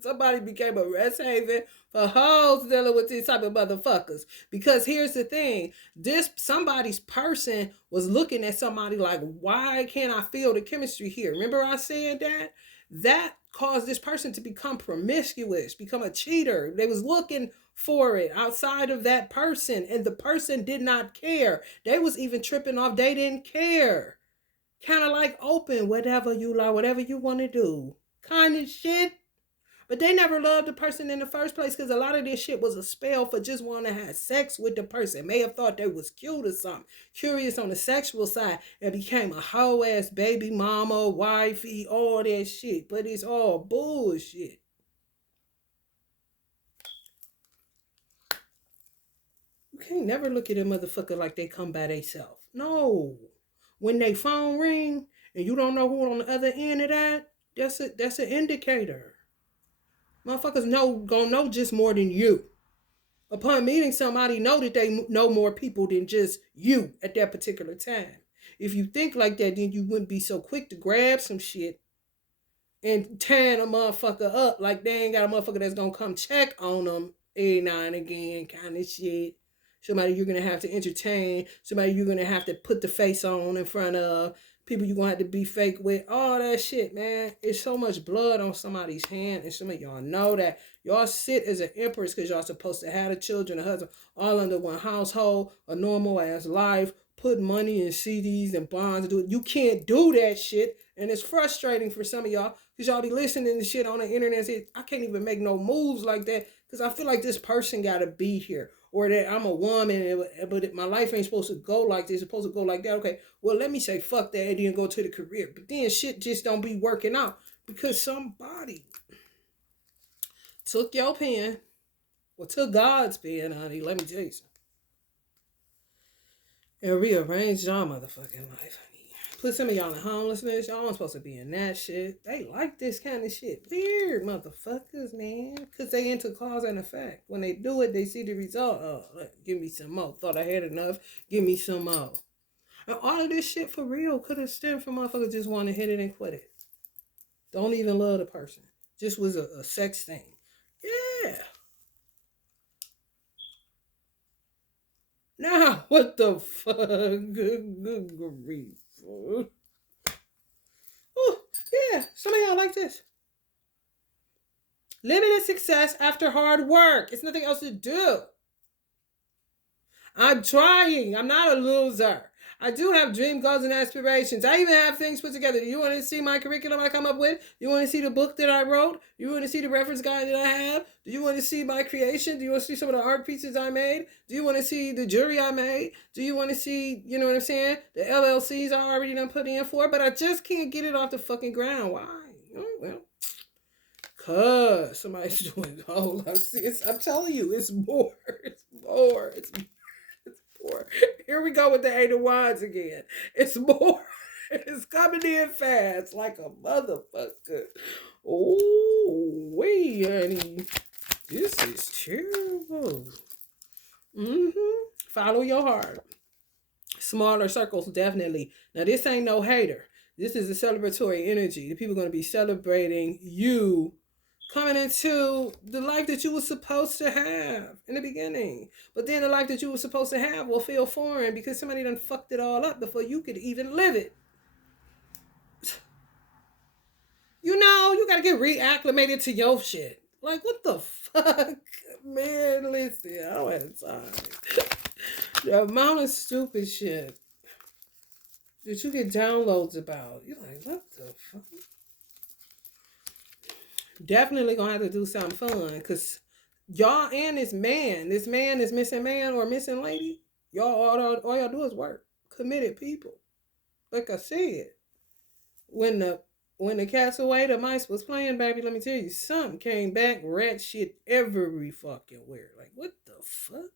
Somebody became a rest haven for hoes dealing with these type of motherfuckers. Because here's the thing. Somebody's person was looking at somebody like, why can't I feel the chemistry here? Remember I said that? That caused this person to become promiscuous, become a cheater. They was looking for it outside of that person. And the person did not care. They was even tripping off. They didn't care. Kind of like open, whatever you like, whatever you want to do. Kind of shit. But they never loved the person in the first place because a lot of this shit was a spell for just wanting to have sex with the person. May have thought they was cute or something. Curious on the sexual side and became a hoe ass baby mama, wifey, all that shit. But it's all bullshit. You can't never look at a motherfucker like they come by themselves. No. When they phone ring and you don't know who on the other end of that, that's an indicator. Motherfuckers gonna know just more than you. Upon meeting somebody, know that they know more people than just you at that particular time. If you think like that, then you wouldn't be so quick to grab some shit and tearing a motherfucker up like they ain't got a motherfucker that's gonna come check on them every now and again, kind of shit. Somebody you're gonna have to entertain, somebody you're gonna have to put the face on in front of, people you're gonna have to be fake with, all that shit, man. It's so much blood on somebody's hand, and some of y'all know that. Y'all sit as an empress because y'all supposed to have the children, a husband, all under one household, a normal ass life, put money in CDs and bonds. You can't do that shit, and it's frustrating for some of y'all because y'all be listening to shit on the internet and say, I can't even make no moves like that because I feel like this person got to be here. Or that I'm a woman, but my life ain't supposed to go like this. It's supposed to go like that. Okay, well, let me say fuck that and then go to the career. But then shit just don't be working out because somebody took your pen, or took God's pen, honey. Let me tell you something. And rearranged y'all motherfucking life, honey. Put some of y'all in homelessness. Y'all aren't supposed to be in that shit. They like this kind of shit. Weird motherfuckers, man. Because they into cause and effect. When they do it, they see the result. Oh, look, give me some more. Thought I had enough. Give me some more. And all of this shit for real could have stemmed from motherfuckers just want to hit it and quit it. Don't even love the person. Just was a sex thing. Yeah. Now, what the fuck? Good grief. Oh, yeah. Some of y'all like this. Limited success after hard work. It's nothing else to do. I'm trying. I'm not a loser. I do have dream goals and aspirations. I even have things put together. Do you want to see my curriculum I come up with? You want to see the book that I wrote? You want to see the reference guide that I have? Do you want to see my creation? Do you want to see some of the art pieces I made? Do you want to see the jewelry I made? Do you want to see, you know what I'm saying, the LLCs I already done put in for? But I just can't get it off the fucking ground. Why? Oh, well, cause somebody's doing goals. I'm telling you, it's more. It's more. It's more. Here we go with the Eight of Wands again. It's more. It's coming in fast like a motherfucker. Oh, wait, honey. This is terrible. Follow your heart. Smaller circles, definitely. Now, this ain't no hater. This is a celebratory energy. The people are going to be celebrating you coming into the life that you were supposed to have in the beginning. But then the life that you were supposed to have will feel foreign because somebody done fucked it all up before you could even live it. You know, you gotta get reacclimated to your shit. Like, what the fuck? Man, listen, I don't have time. The amount of stupid shit that you get downloads about. You're like, what the fuck? Definitely gonna have to do something fun because y'all and this man is missing man or missing lady. Y'all all y'all do is work. Committed people. Like I said, when the cats away, the mice was playing, baby. Let me tell you, something came back, rat shit every fucking where. Like, what the fuck?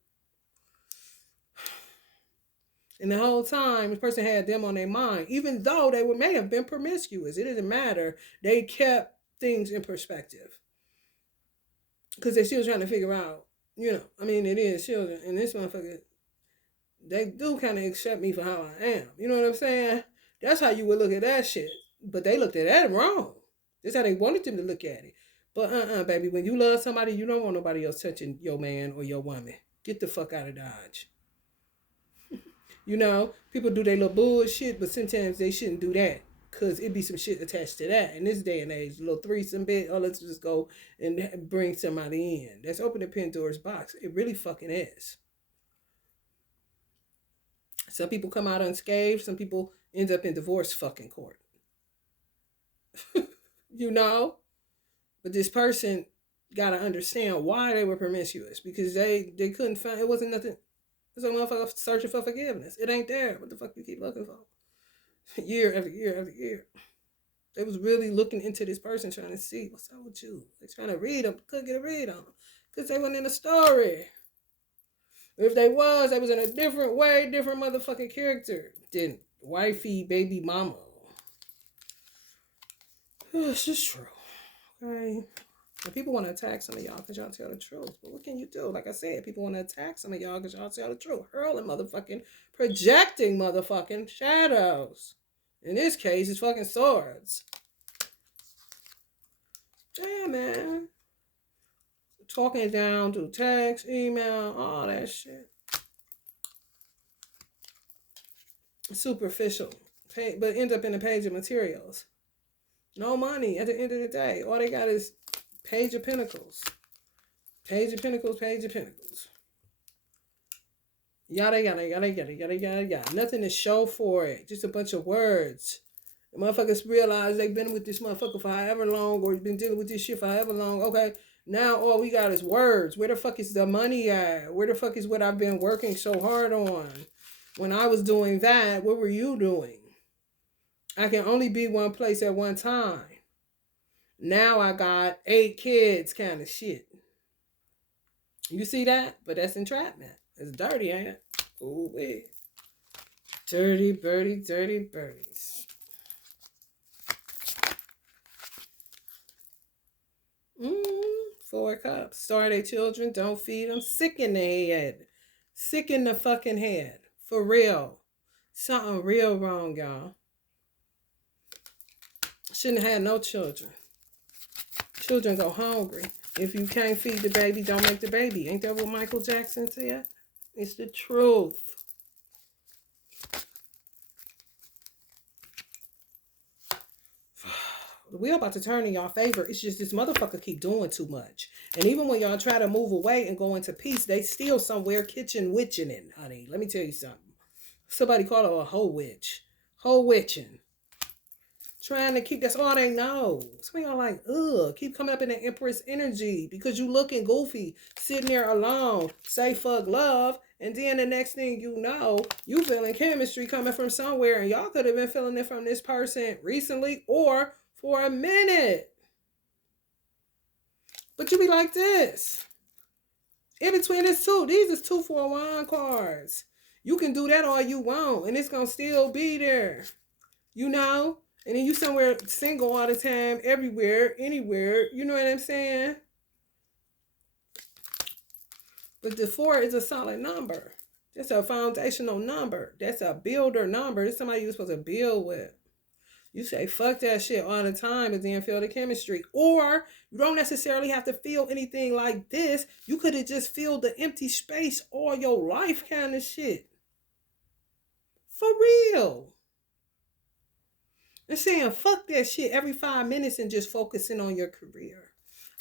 And the whole time, the person had them on their mind, even though they may have been promiscuous. It didn't matter. They kept things in perspective because they're still trying to figure out, you know, I mean, it is children, and this motherfucker, they do kind of accept me for how I am. You know what I'm saying? That's how you would look at that shit. But they looked at that wrong. That's how they wanted them to look at it. But baby, when you love somebody, you don't want nobody else touching your man or your woman. Get the fuck out of Dodge. You know, people do their little bullshit, but sometimes they shouldn't do that. Because it'd be some shit attached to that. In this day and age, a little threesome bit, oh, let's just go and bring somebody in. That's opening Pandora's box. It really fucking is. Some people come out unscathed. Some people end up in divorce fucking court. You know? But this person got to understand why they were promiscuous. Because they couldn't find, it wasn't nothing. It's a motherfucker searching for forgiveness. It ain't there. What the fuck you keep looking for? Year after year after year. They was really looking into this person trying to see what's up with you. They trying to read them. Couldn't get a read on them. Because they weren't in the story. If they was in a different way, different motherfucking character than wifey, baby mama. It's just true. Okay. And people want to attack some of y'all because y'all tell the truth. But what can you do? Like I said, people want to attack some of y'all because y'all tell the truth. Hurling motherfucking, projecting motherfucking shadows. In this case, it's fucking swords. Yeah, man. Talking down to text, email, all that shit. Superficial. But end up in a page of materials. No money at the end of the day. All they got is page of pentacles. Page of pentacles, page of pentacles. Yada, yada, yada, yada, yada, yada, yada. Nothing to show for it. Just a bunch of words. The motherfuckers realize they've been with this motherfucker for however long, or been dealing with this shit for however long. Okay, now all we got is words. Where the fuck is the money at? Where the fuck is what I've been working so hard on? When I was doing that, what were you doing? I can only be one place at one time. Now I got 8 kids kind of shit. You see that? But that's entrapment. It's dirty, ain't it? Ooh, wait. Dirty birdie, dirty birdies. 4 cups. Starve their children. Don't feed them. Sick in the head. Sick in the fucking head. For real. Something real wrong, y'all. Shouldn't have had no children. Children go hungry. If you can't feed the baby, don't make the baby. Ain't that what Michael Jackson said? It's the truth. The wheel about to turn in y'all favor. It's just this motherfucker keep doing too much. And even when y'all try to move away and go into peace, they still somewhere kitchen witching it, honey. Let me tell you something. Somebody call her a hoe witch. Hoe witching. Trying to keep, that's all they know. Some of y'all like, ugh, keep coming up in the Empress energy because you looking goofy, sitting there alone, say fuck love, and then the next thing you know, you feeling chemistry coming from somewhere, and y'all could have been feeling it from this person recently or for a minute. But you be like this. In between this two, these is 2 for a wine cards. You can do that all you want, and it's gonna still be there. You know? And then you somewhere single all the time, everywhere, anywhere. You know what I'm saying? But the 4 is a solid number. That's a foundational number. That's a builder number. It's somebody you're supposed to build with. You say, fuck that shit all the time and then feel the chemistry. Or you don't necessarily have to feel anything like this. You could have just filled the empty space all your life kind of shit. For real. And saying, fuck that shit every 5 minutes and just focusing on your career.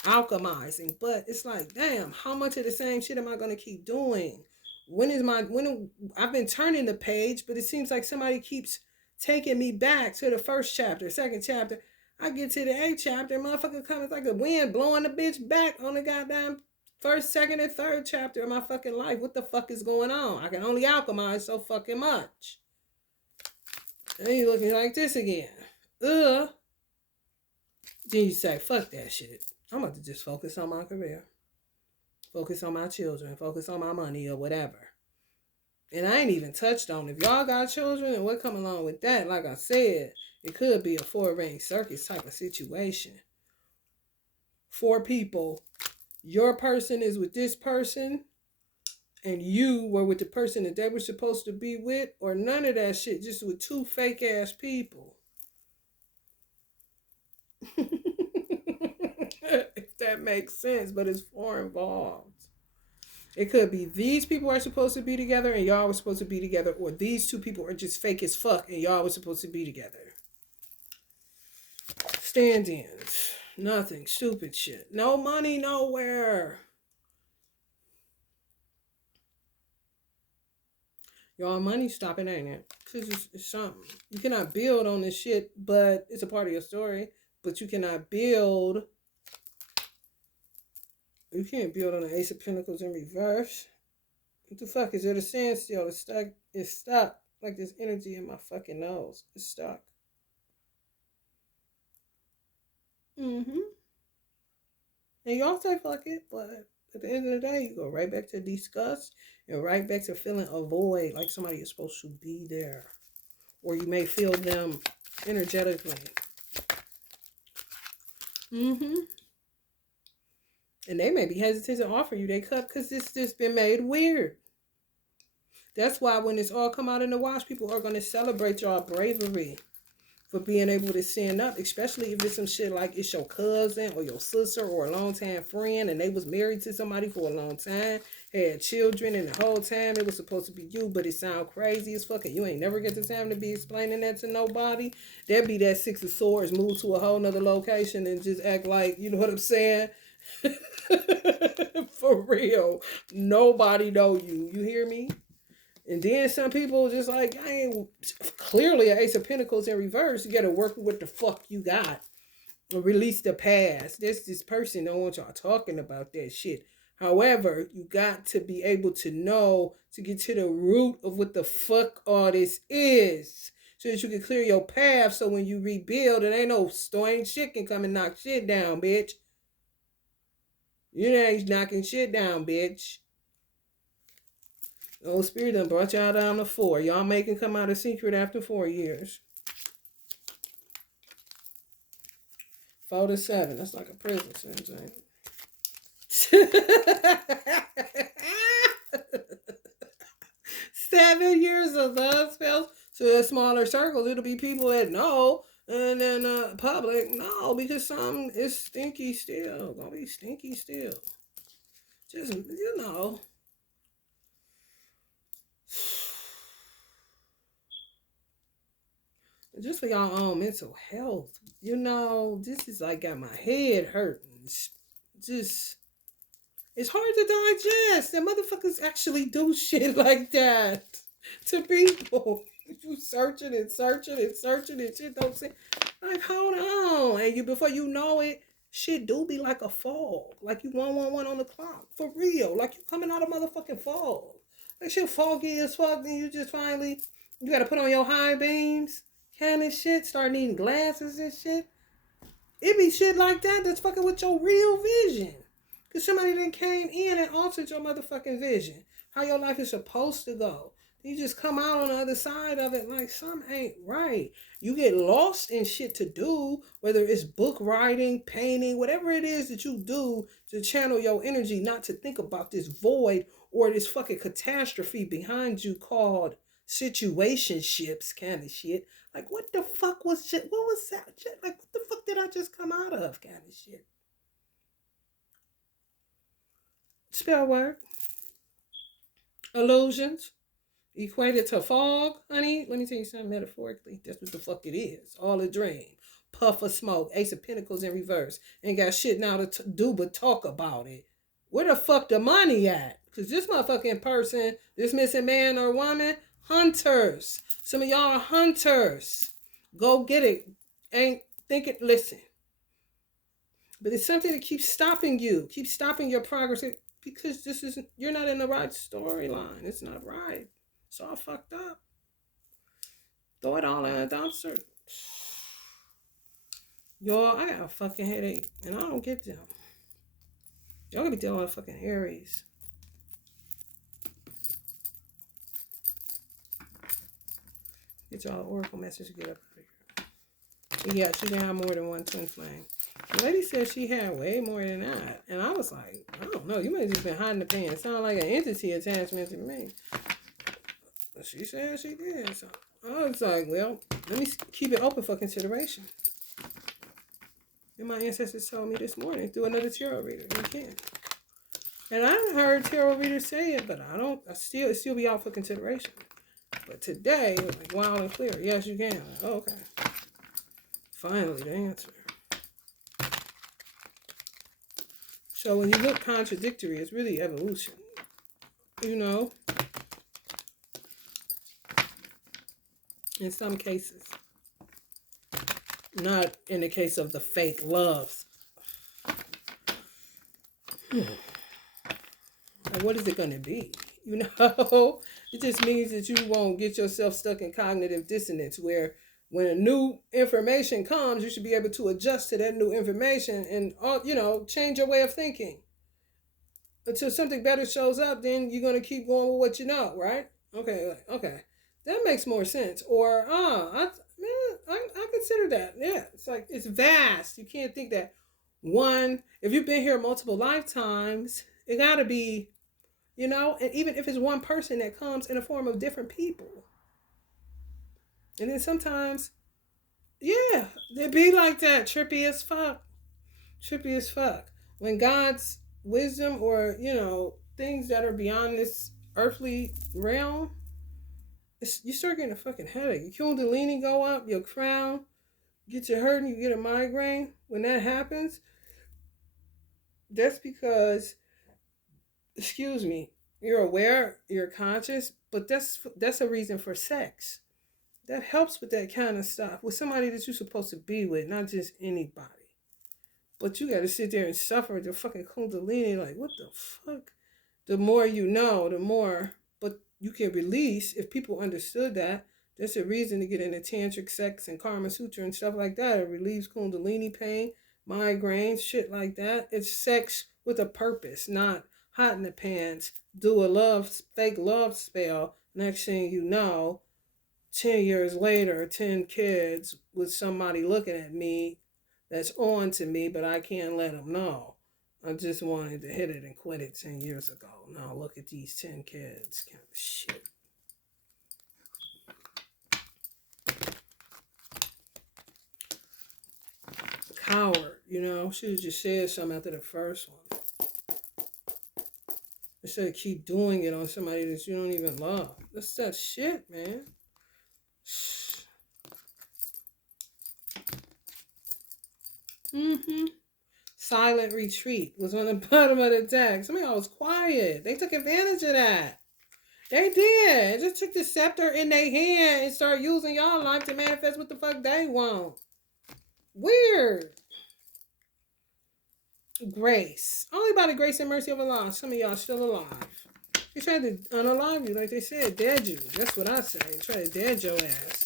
Alchemizing. But it's like, damn, how much of the same shit am I going to keep doing? I've been turning the page, but it seems like somebody keeps taking me back to the first chapter, second chapter. I get to the 8th chapter, motherfucker comes like a wind blowing the bitch back on the goddamn first, second, and third chapter of my fucking life. What the fuck is going on? I can only alchemize so fucking much. And you looking like this again. Then you say, fuck that shit. I'm about to just focus on my career. Focus on my children. Focus on my money or whatever. And I ain't even touched on if y'all got children and what come along with that. Like I said, it could be a 4-ring circus type of situation. 4 people. Your person is with this person. And you were with the person that they were supposed to be with, or none of that shit, just with 2 fake ass people. If that makes sense, but it's 4 involved. It could be these people are supposed to be together and y'all were supposed to be together, or these 2 people are just fake as fuck and y'all were supposed to be together. Stand-ins. Nothing. Stupid shit. No money nowhere. Y'all money stopping, ain't it? Because it's something. You cannot build on this shit, but it's a part of your story. But you cannot build. You can't build on the Ace of Pentacles in reverse. What the fuck? Is it a standstill? It's stuck. It's stuck. Like this energy in my fucking nose. It's stuck. And y'all say fuck it, but At the end of the day, you go right back to disgust and right back to feeling a void, like somebody is supposed to be there. Or you may feel them energetically. Mm-hmm. And they may be hesitant to offer you their cup because it's just been made weird. That's why when it's all come out in the wash, people are going to celebrate y'all bravery for being able to stand up, especially if it's some shit like it's your cousin or your sister or a long-time friend and they was married to somebody for a long time, had children, and the whole time it was supposed to be you, but it sound crazy as fuck and you ain't never get the time to be explaining that to nobody. That'd be that Six of Swords, move to a whole nother location and just act like, you know what I'm saying? For real. Nobody know you. You hear me? And then some people just like, I ain't clearly an Ace of Pentacles in reverse. You gotta work with what the fuck you got. Or release the past. This person don't want y'all talking about that shit. However, you got to be able to know to get to the root of what the fuck all this is. So that you can clear your path so when you rebuild, it ain't no ain't shit can come and knock shit down, bitch. You ain't knocking shit down, bitch. The Holy Spirit done brought y'all down to 4. Y'all making come out of secret after 4 years. 4 to 7. That's like a prison sentence, ain't it? 7 years of love spells. So in smaller circles, it'll be people that know. And then public, no, because some is stinky still. Gonna be stinky still. Just, you know. Just for y'all own mental health, you know, this is like got my head hurting. Just, it's hard to digest. And motherfuckers actually do shit like that to people. You searching and searching and searching and shit don't say, like, hold on. And you, before you know it, shit do be like a fog. Like you 111 on the clock. For real. Like you coming out of motherfucking fog. Like shit foggy as fuck. Then you just finally, you gotta put on your high beams. Kind of shit. Start needing glasses and shit. It be shit like that that's fucking with your real vision. Because somebody then came in and altered your motherfucking vision. How your life is supposed to go. You just come out on the other side of it like something ain't right. You get lost in shit to do, whether it's book writing, painting, whatever it is that you do to channel your energy, not to think about this void or this fucking catastrophe behind you called situationships kind of shit. Like, what the fuck was shit? What was that shit? Like, what the fuck did I just come out of kind of shit? Spell word. Illusions. Equated to fog, honey. Let me tell you something metaphorically. That's what the fuck it is. All a dream. Puff of smoke. Ace of Pentacles in reverse. Ain't got shit now to do but talk about it. Where the fuck the money at? Because this motherfucking person, this missing man or woman, hunters. Some of y'all are hunters. Go get it. Ain't think it, listen. But it's something that keeps stopping you. Keeps stopping your progress. Because this isn't, you're not in the right storyline. It's not right. It's all fucked up. Throw it all in a dumpster. Y'all, I got a fucking headache. And I don't get them. Y'all gonna be dealing with fucking Aries. Get y'all an oracle message to get up here. Yeah, she can have more than one twin flame. The lady said she had way more than that. And I was like, I don't know. You may have just been hiding the pain. It sounded like an entity attachment to me. But she said she did. So I was like, well, let me keep it open for consideration. And my ancestors told me this morning through another tarot reader, you can. And I heard tarot readers say it, but it still be out for consideration. But today, it was like wild and clear. Yes, you can. Like, oh, okay. Finally, the answer. So when you look contradictory, it's really evolution. You know? In some cases. Not in the case of the fake loves. Like, what is it going to be? You know? It just means that you won't get yourself stuck in cognitive dissonance where when a new information comes, you should be able to adjust to that new information and, you know, change your way of thinking. until something better shows up, then you're gonna keep going with what you know, right? Okay, okay, that makes more sense. Or I consider that. Yeah, it's like it's vast. You can't think that one. If you've been here multiple lifetimes, it gotta be, and even if it's one person that comes in a form of different people, and then sometimes, yeah, it be like that, trippy as fuck, trippy as fuck. When God's wisdom, or things that are beyond this earthly realm, you start getting a fucking headache. Your kundalini go up, your crown get you hurt, and you get a migraine. When that happens, that's because, excuse me, you're aware, you're conscious, but that's a reason for sex. That helps with that kind of stuff with somebody that you're supposed to be with, not just anybody. But you got to sit there and suffer the fucking kundalini. Like, what the fuck? The more you know, the more. But you can release, if people understood that. That's a reason to get into tantric sex and Karma Sutra and stuff like that. It relieves kundalini pain, migraines, shit like that. It's sex with a purpose, not hot in the pants. Do a fake love spell. Next thing you know, 10 years later, 10 kids with somebody looking at me that's on to me, but I can't let them know. I just wanted to hit it and quit it 10 years ago. Now look at these 10 kids. Kind of shit. Coward, should have just said something after the first one. Instead of keep doing it on somebody that you don't even love. That's that shit, man. Silent retreat was on the bottom of the deck. Some of y'all was quiet. They took advantage of that. They did. Just took the scepter in their hand and started using y'all life to manifest what the fuck they want. Weird. Grace. Only by the grace and mercy of Allah. Some of y'all still alive. They tried to unalive you, like they said, dead you. That's what I say. They tried to dead your ass.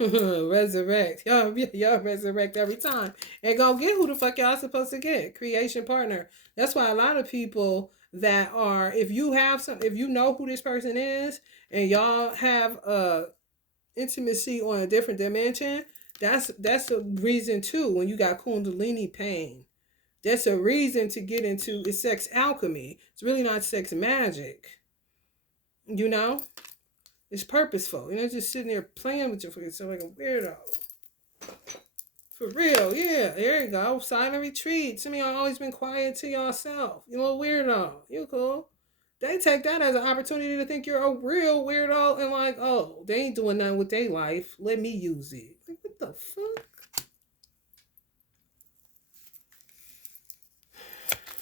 Resurrect. Y'all resurrect every time. And go get who the fuck y'all supposed to get. Creation partner. That's why a lot of people that are, if you know who this person is, and y'all have intimacy on a different dimension, that's a reason too. When you got kundalini pain, that's a reason to get into it's sex alchemy. It's really not sex magic. It's purposeful. You're not just sitting there playing with your fucking self like a weirdo. For real, yeah. There you go. Silent retreat. Some of y'all always been quiet to yourself. You little weirdo. You cool. They take that as an opportunity to think you're a real weirdo and like, oh, they ain't doing nothing with their life. Let me use it. Like, what the fuck?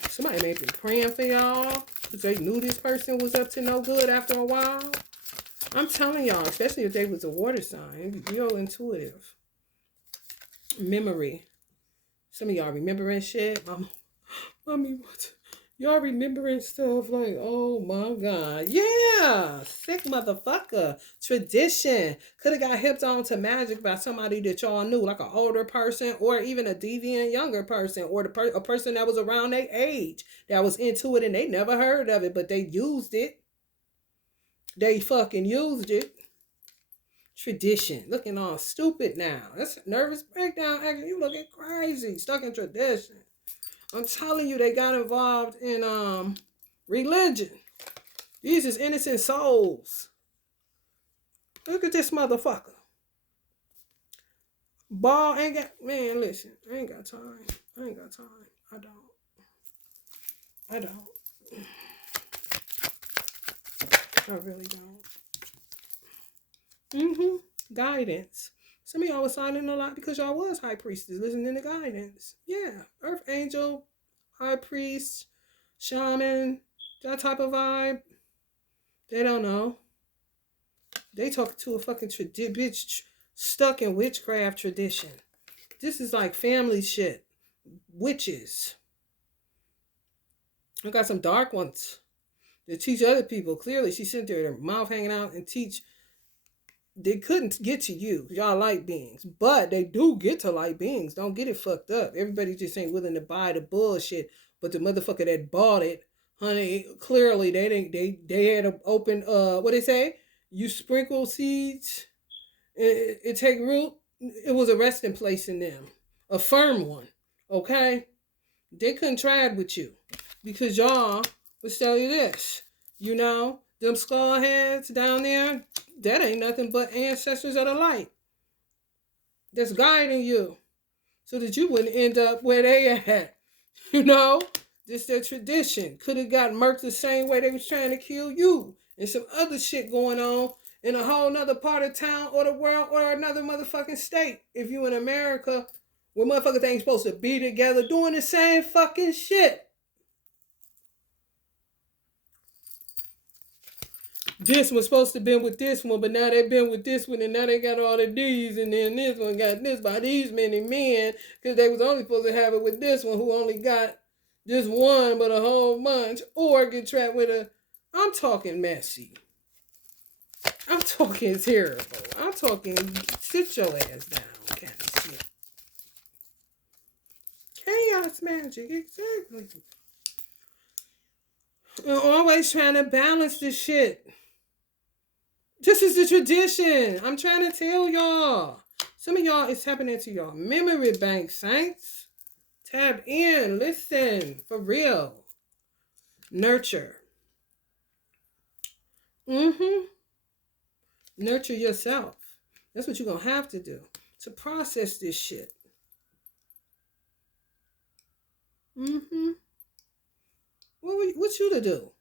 Somebody may be praying for y'all because they knew this person was up to no good after a while. I'm telling y'all, especially if they was a water sign, real intuitive. Memory. Some of y'all remembering shit. Mommy, what? Y'all remembering stuff like, oh my God. Yeah. Sick motherfucker. Tradition. Could have got hipped on to magic by somebody that y'all knew, like an older person or even a deviant younger person or a person that was around their age that was into it and they never heard of it, but they used it. They fucking used it. Tradition. Looking all stupid now. That's a nervous breakdown. Actually, you looking crazy. Stuck in tradition. I'm telling you, they got involved in religion. These is innocent souls. Look at this motherfucker. Ball ain't got... Man, listen. I ain't got time. I don't. I really don't. Guidance. Some of y'all was signing a lot because y'all was high priestess listening to guidance. Yeah. Earth angel, high priest, shaman, that type of vibe. They don't know. They talking to a fucking bitch stuck in witchcraft tradition. This is like family shit. Witches. I got some dark ones that teach other people. Clearly, she sitting there with her mouth hanging out and teach they couldn't get to you. Y'all light beings. But they do get to light beings. Don't get it fucked up. Everybody just ain't willing to buy the bullshit. But the motherfucker that bought it, honey, clearly they had an open what they say? You sprinkle seeds, it take root. It was a resting place in them. A firm one. Okay? They couldn't trade with you. Because y'all would tell you this. You know, them skull heads down there, that ain't nothing but ancestors of the light that's guiding you so that you wouldn't end up where they at. You know, this their tradition. Could have got murked the same way they was trying to kill you, and some other shit going on in a whole nother part of town or the world or another motherfucking state. If you in America, where motherfuckers ain't supposed to be together doing the same fucking shit. This was supposed to have been with this one, but now they've been with this one, and now they got all the D's, and then this one got this by these many men, because they was only supposed to have it with this one, who only got just one, but a whole bunch, or get trapped with a... I'm talking messy. I'm talking terrible. I'm talking sit your ass down kind of shit. Chaos magic, exactly. And always trying to balance this shit. This is the tradition. I'm trying to tell y'all. Some of y'all, it's happening to y'all. Memory bank, saints. Tap in. Listen. For real. Nurture. Nurture yourself. That's what you're going to have to do. To process this shit. What you to do?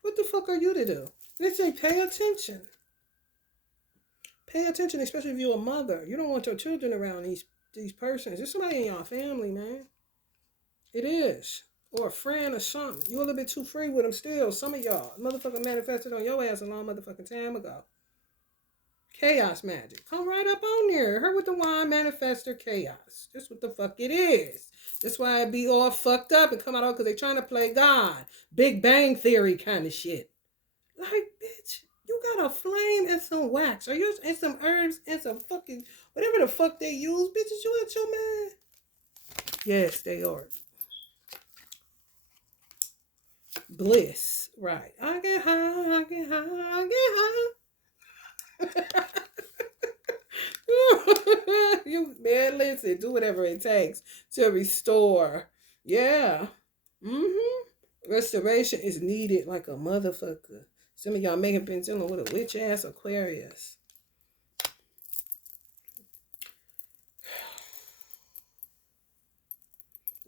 What the fuck are you to do? They say pay attention. Pay attention, especially if you're a mother. You don't want your children around these persons. There's somebody in your family, man. It is. Or a friend or something. You're a little bit too free with them still. Some of y'all. Motherfucker manifested on your ass a long motherfucking time ago. Chaos magic. Come right up on there. Her with the wine manifester chaos. That's what the fuck it is. That's why it be all fucked up and come out all because they trying to play God. Big Bang Theory kind of shit. Like, bitch, you got a flame and some wax. Are you and some herbs and some fucking whatever the fuck they use, bitches? You at your mind? Yes, they are. Bliss, right? I get high, I get high, I get high. You man, listen, do whatever it takes to restore. Yeah. Restoration is needed like a motherfucker. Some of y'all may have been dealing with a witch ass Aquarius.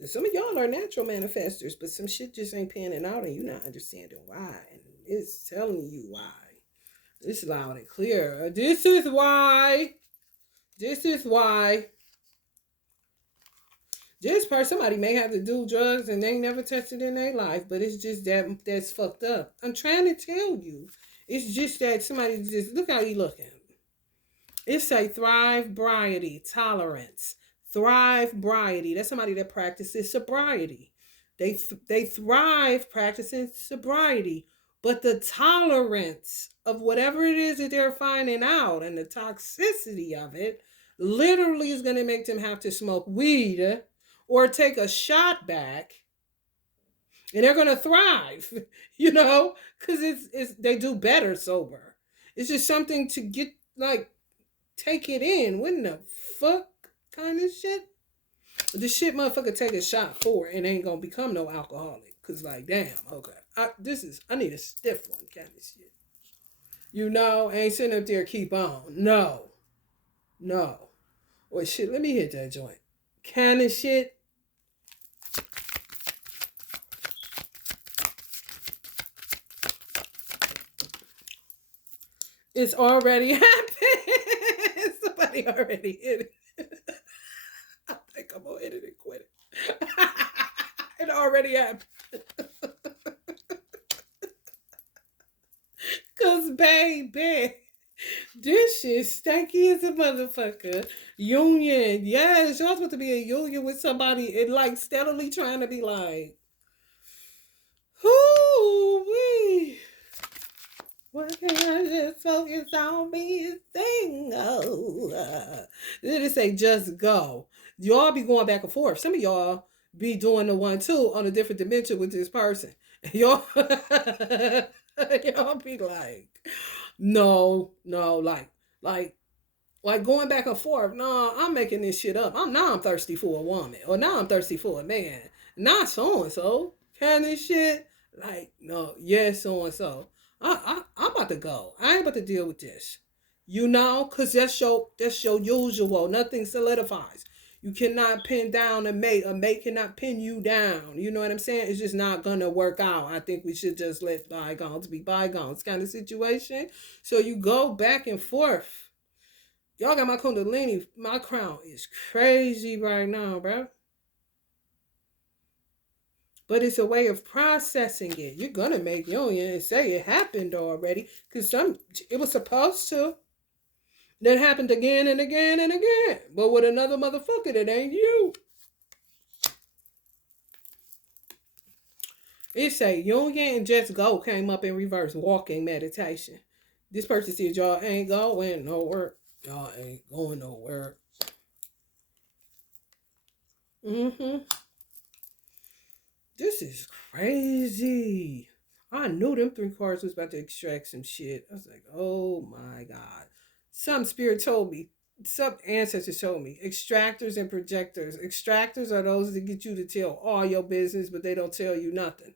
Some of y'all are natural manifestors, but some shit just ain't panning out and you're not understanding why. And it's telling you why. It's loud and clear. This is why. This is why. This person, somebody may have to do drugs and they ain't never tested in their life, but it's just that's fucked up. I'm trying to tell you. It's just that somebody just, look how you looking. It's a thrive-briety, tolerance. Thrive-briety. That's somebody that practices sobriety. They thrive practicing sobriety. But the tolerance of whatever it is that they're finding out and the toxicity of it literally is going to make them have to smoke weed or take a shot back. And they're going to thrive, you know, because it's they do better sober. It's just something to get, like, take it in. What in the fuck kind of shit? The shit motherfucker take a shot for and ain't going to become no alcoholic. Because, like, damn, okay. I need a stiff one kind of shit. You know, ain't sitting up there, keep on. No. Or shit, let me hit that joint. Kind of shit. It's already happened. Somebody already hit it. I think I'm going to hit it and quit it. It already happened. Because, baby, this shit stanky as a motherfucker. Union. Yes, y'all supposed to be a union with somebody and, like, steadily trying to be like, whoo-wee. Why can't I just focus on being single. Then it say just go. Y'all be going back and forth. Some of y'all be doing the 1-2 on a different dimension with this person. Y'all, y'all be like, no, no, like, like going back and forth. No, I'm making this shit up. I'm thirsty for a woman, or now I'm thirsty for a man. Not so and so. Kind of shit. Like, no, yes, so and so. I'm about to go. I ain't about to deal with this. You know, cause that's your usual. Nothing solidifies. You cannot pin down a mate. A mate cannot pin you down. You know what I'm saying? It's just not gonna work out. I think we should just let bygones be bygones kind of situation. So you go back and forth. Y'all got my Kundalini. My crown is crazy right now, bro. But it's a way of processing it. You're gonna make union and say it happened already, cause it was supposed to. That happened again and again and again, but with another motherfucker that ain't you. It say union and just go came up in reverse, walking meditation. This person said y'all ain't going nowhere. Y'all ain't going nowhere. Mm-hmm. This is crazy. I knew them 3 cards was about to extract some shit. I was like, oh my God. Some spirit told me, some ancestors told me, extractors and projectors. Extractors are those that get you to tell all your business, but they don't tell you nothing.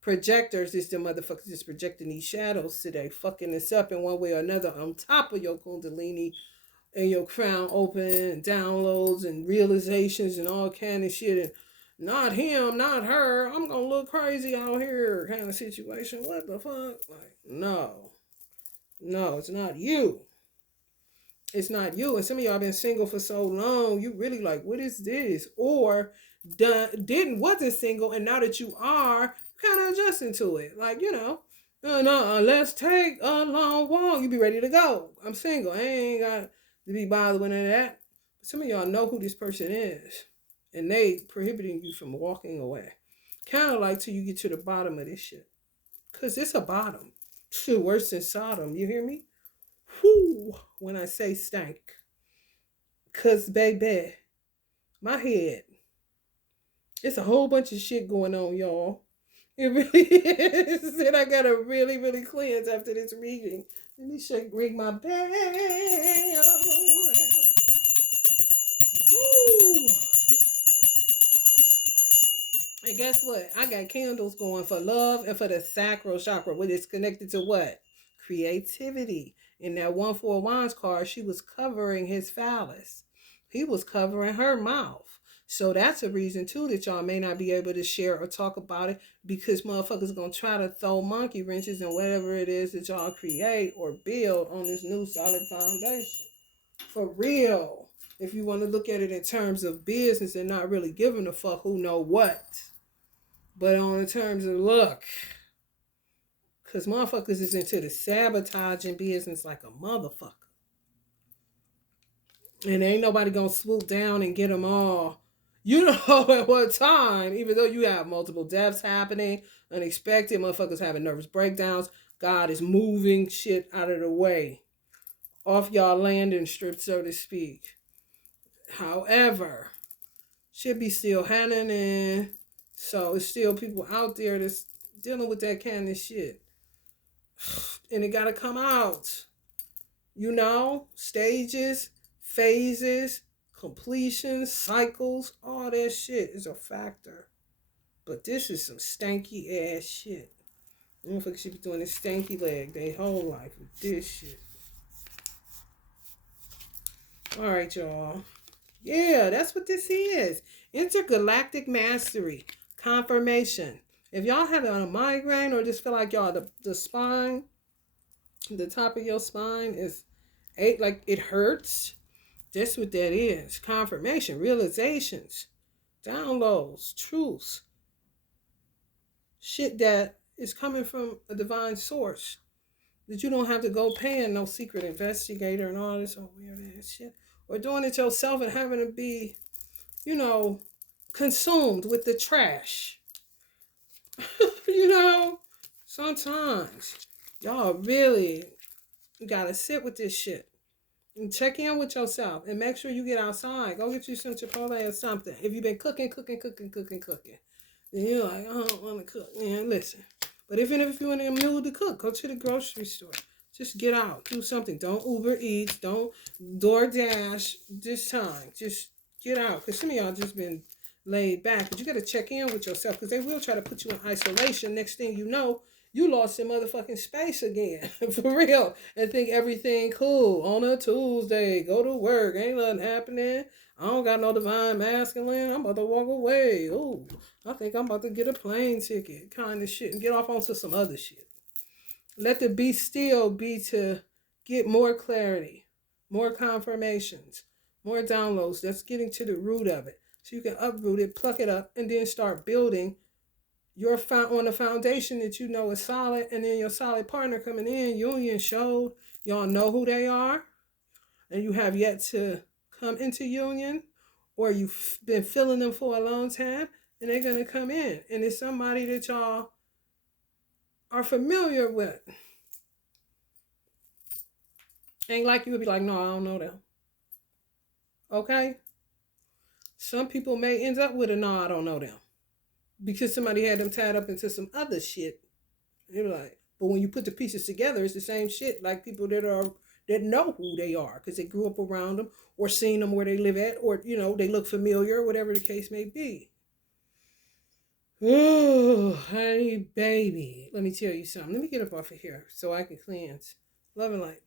Projectors is the motherfuckers just projecting these shadows today, fucking this up in one way or another on top of your Kundalini and your crown open and downloads and realizations and all kind of shit. And not him, not her. I'm gonna look crazy out here kind of situation. What the fuck? Like, no. No, it's not you. It's not you. And some of y'all been single for so long, you really like, what is this? Or wasn't single, and now that you are, kind of adjusting to it. Like, no, let's take a long walk. You be ready to go. I'm single. I ain't got to be bothered with any of that. But some of y'all know who this person is, and they prohibiting you from walking away. Kind of like till you get to the bottom of this shit. Because it's a bottom. Shit worse than Sodom. You hear me? Whoo, when I say stank. Because, baby, my head, it's a whole bunch of shit going on, y'all. It really is. And I got to really, really cleanse after this reading. Let me ring my bell. Woo. And guess what? I got candles going for love and for the sacral chakra, which is connected to what? Creativity. In that 1-4 Wands card, she was covering his phallus. He was covering her mouth. So that's a reason, too, that y'all may not be able to share or talk about it, because motherfuckers going to try to throw monkey wrenches in whatever it is that y'all create or build on this new solid foundation. For real. If you want to look at it in terms of business and not really giving a fuck who know what. But on the terms of look, because motherfuckers is into the sabotaging business like a motherfucker. And ain't nobody going to swoop down and get them all. You know at what time, even though you have multiple deaths happening, unexpected, motherfuckers having nervous breakdowns, God is moving shit out of the way. Off y'all landing strip, so to speak. However, shit be still happening. So it's still people out there that's dealing with that kind of shit. And it got to come out. Stages, phases, completions, cycles, all that shit is a factor. But this is some stanky ass shit. Motherfuckers should be doing this stanky leg their whole life with this shit. Alright, y'all. Yeah, that's what this is. Intergalactic mastery. Confirmation. If y'all have a migraine or just feel like y'all, the spine, the top of your spine is like it hurts, that's what that is. Confirmation, realizations, downloads, truths. Shit that is coming from a divine source. That you don't have to go paying no secret investigator and all this weird ass shit. Or doing it yourself and having to be, consumed with the trash. Sometimes y'all really You gotta sit with this shit. And check in with yourself and make sure you get outside. Go get you some Chipotle or something. If you've been cooking, then you're like, I don't want to cook. Man, listen. But even if you're in the mood to cook, go to the grocery store. Just get out. Do something. Don't Uber Eats. Don't DoorDash this time. Just get out. Because some of y'all just been laid back. But you got to check in with yourself because they will try to put you in isolation. Next thing you know, you lost your motherfucking space again. For real. And think everything cool. On a Tuesday, go to work. Ain't nothing happening. I don't got no divine masculine. I'm about to walk away. Ooh, I think I'm about to get a plane ticket. Kind of shit. And get off onto some other shit. Let the be still be to get more clarity, more confirmations, more downloads. That's getting to the root of it. So you can uproot it, pluck it up, and then start building your on a foundation that you know is solid, and then your solid partner coming in, union showed, y'all know who they are, and you have yet to come into union, or you've been feeling them for a long time, and they're gonna come in, and it's somebody that y'all are familiar with. Ain't like you would be like, no, I don't know them. Okay? Some people may end up with a no, I don't know them. Because somebody had them tied up into some other shit. You're like, but when you put the pieces together, it's the same shit. Like people that know who they are because they grew up around them or seen them where they live at, or they look familiar, whatever the case may be. Oh, honey, baby. Let me tell you something. Let me get up off of here so I can cleanse. Love and light.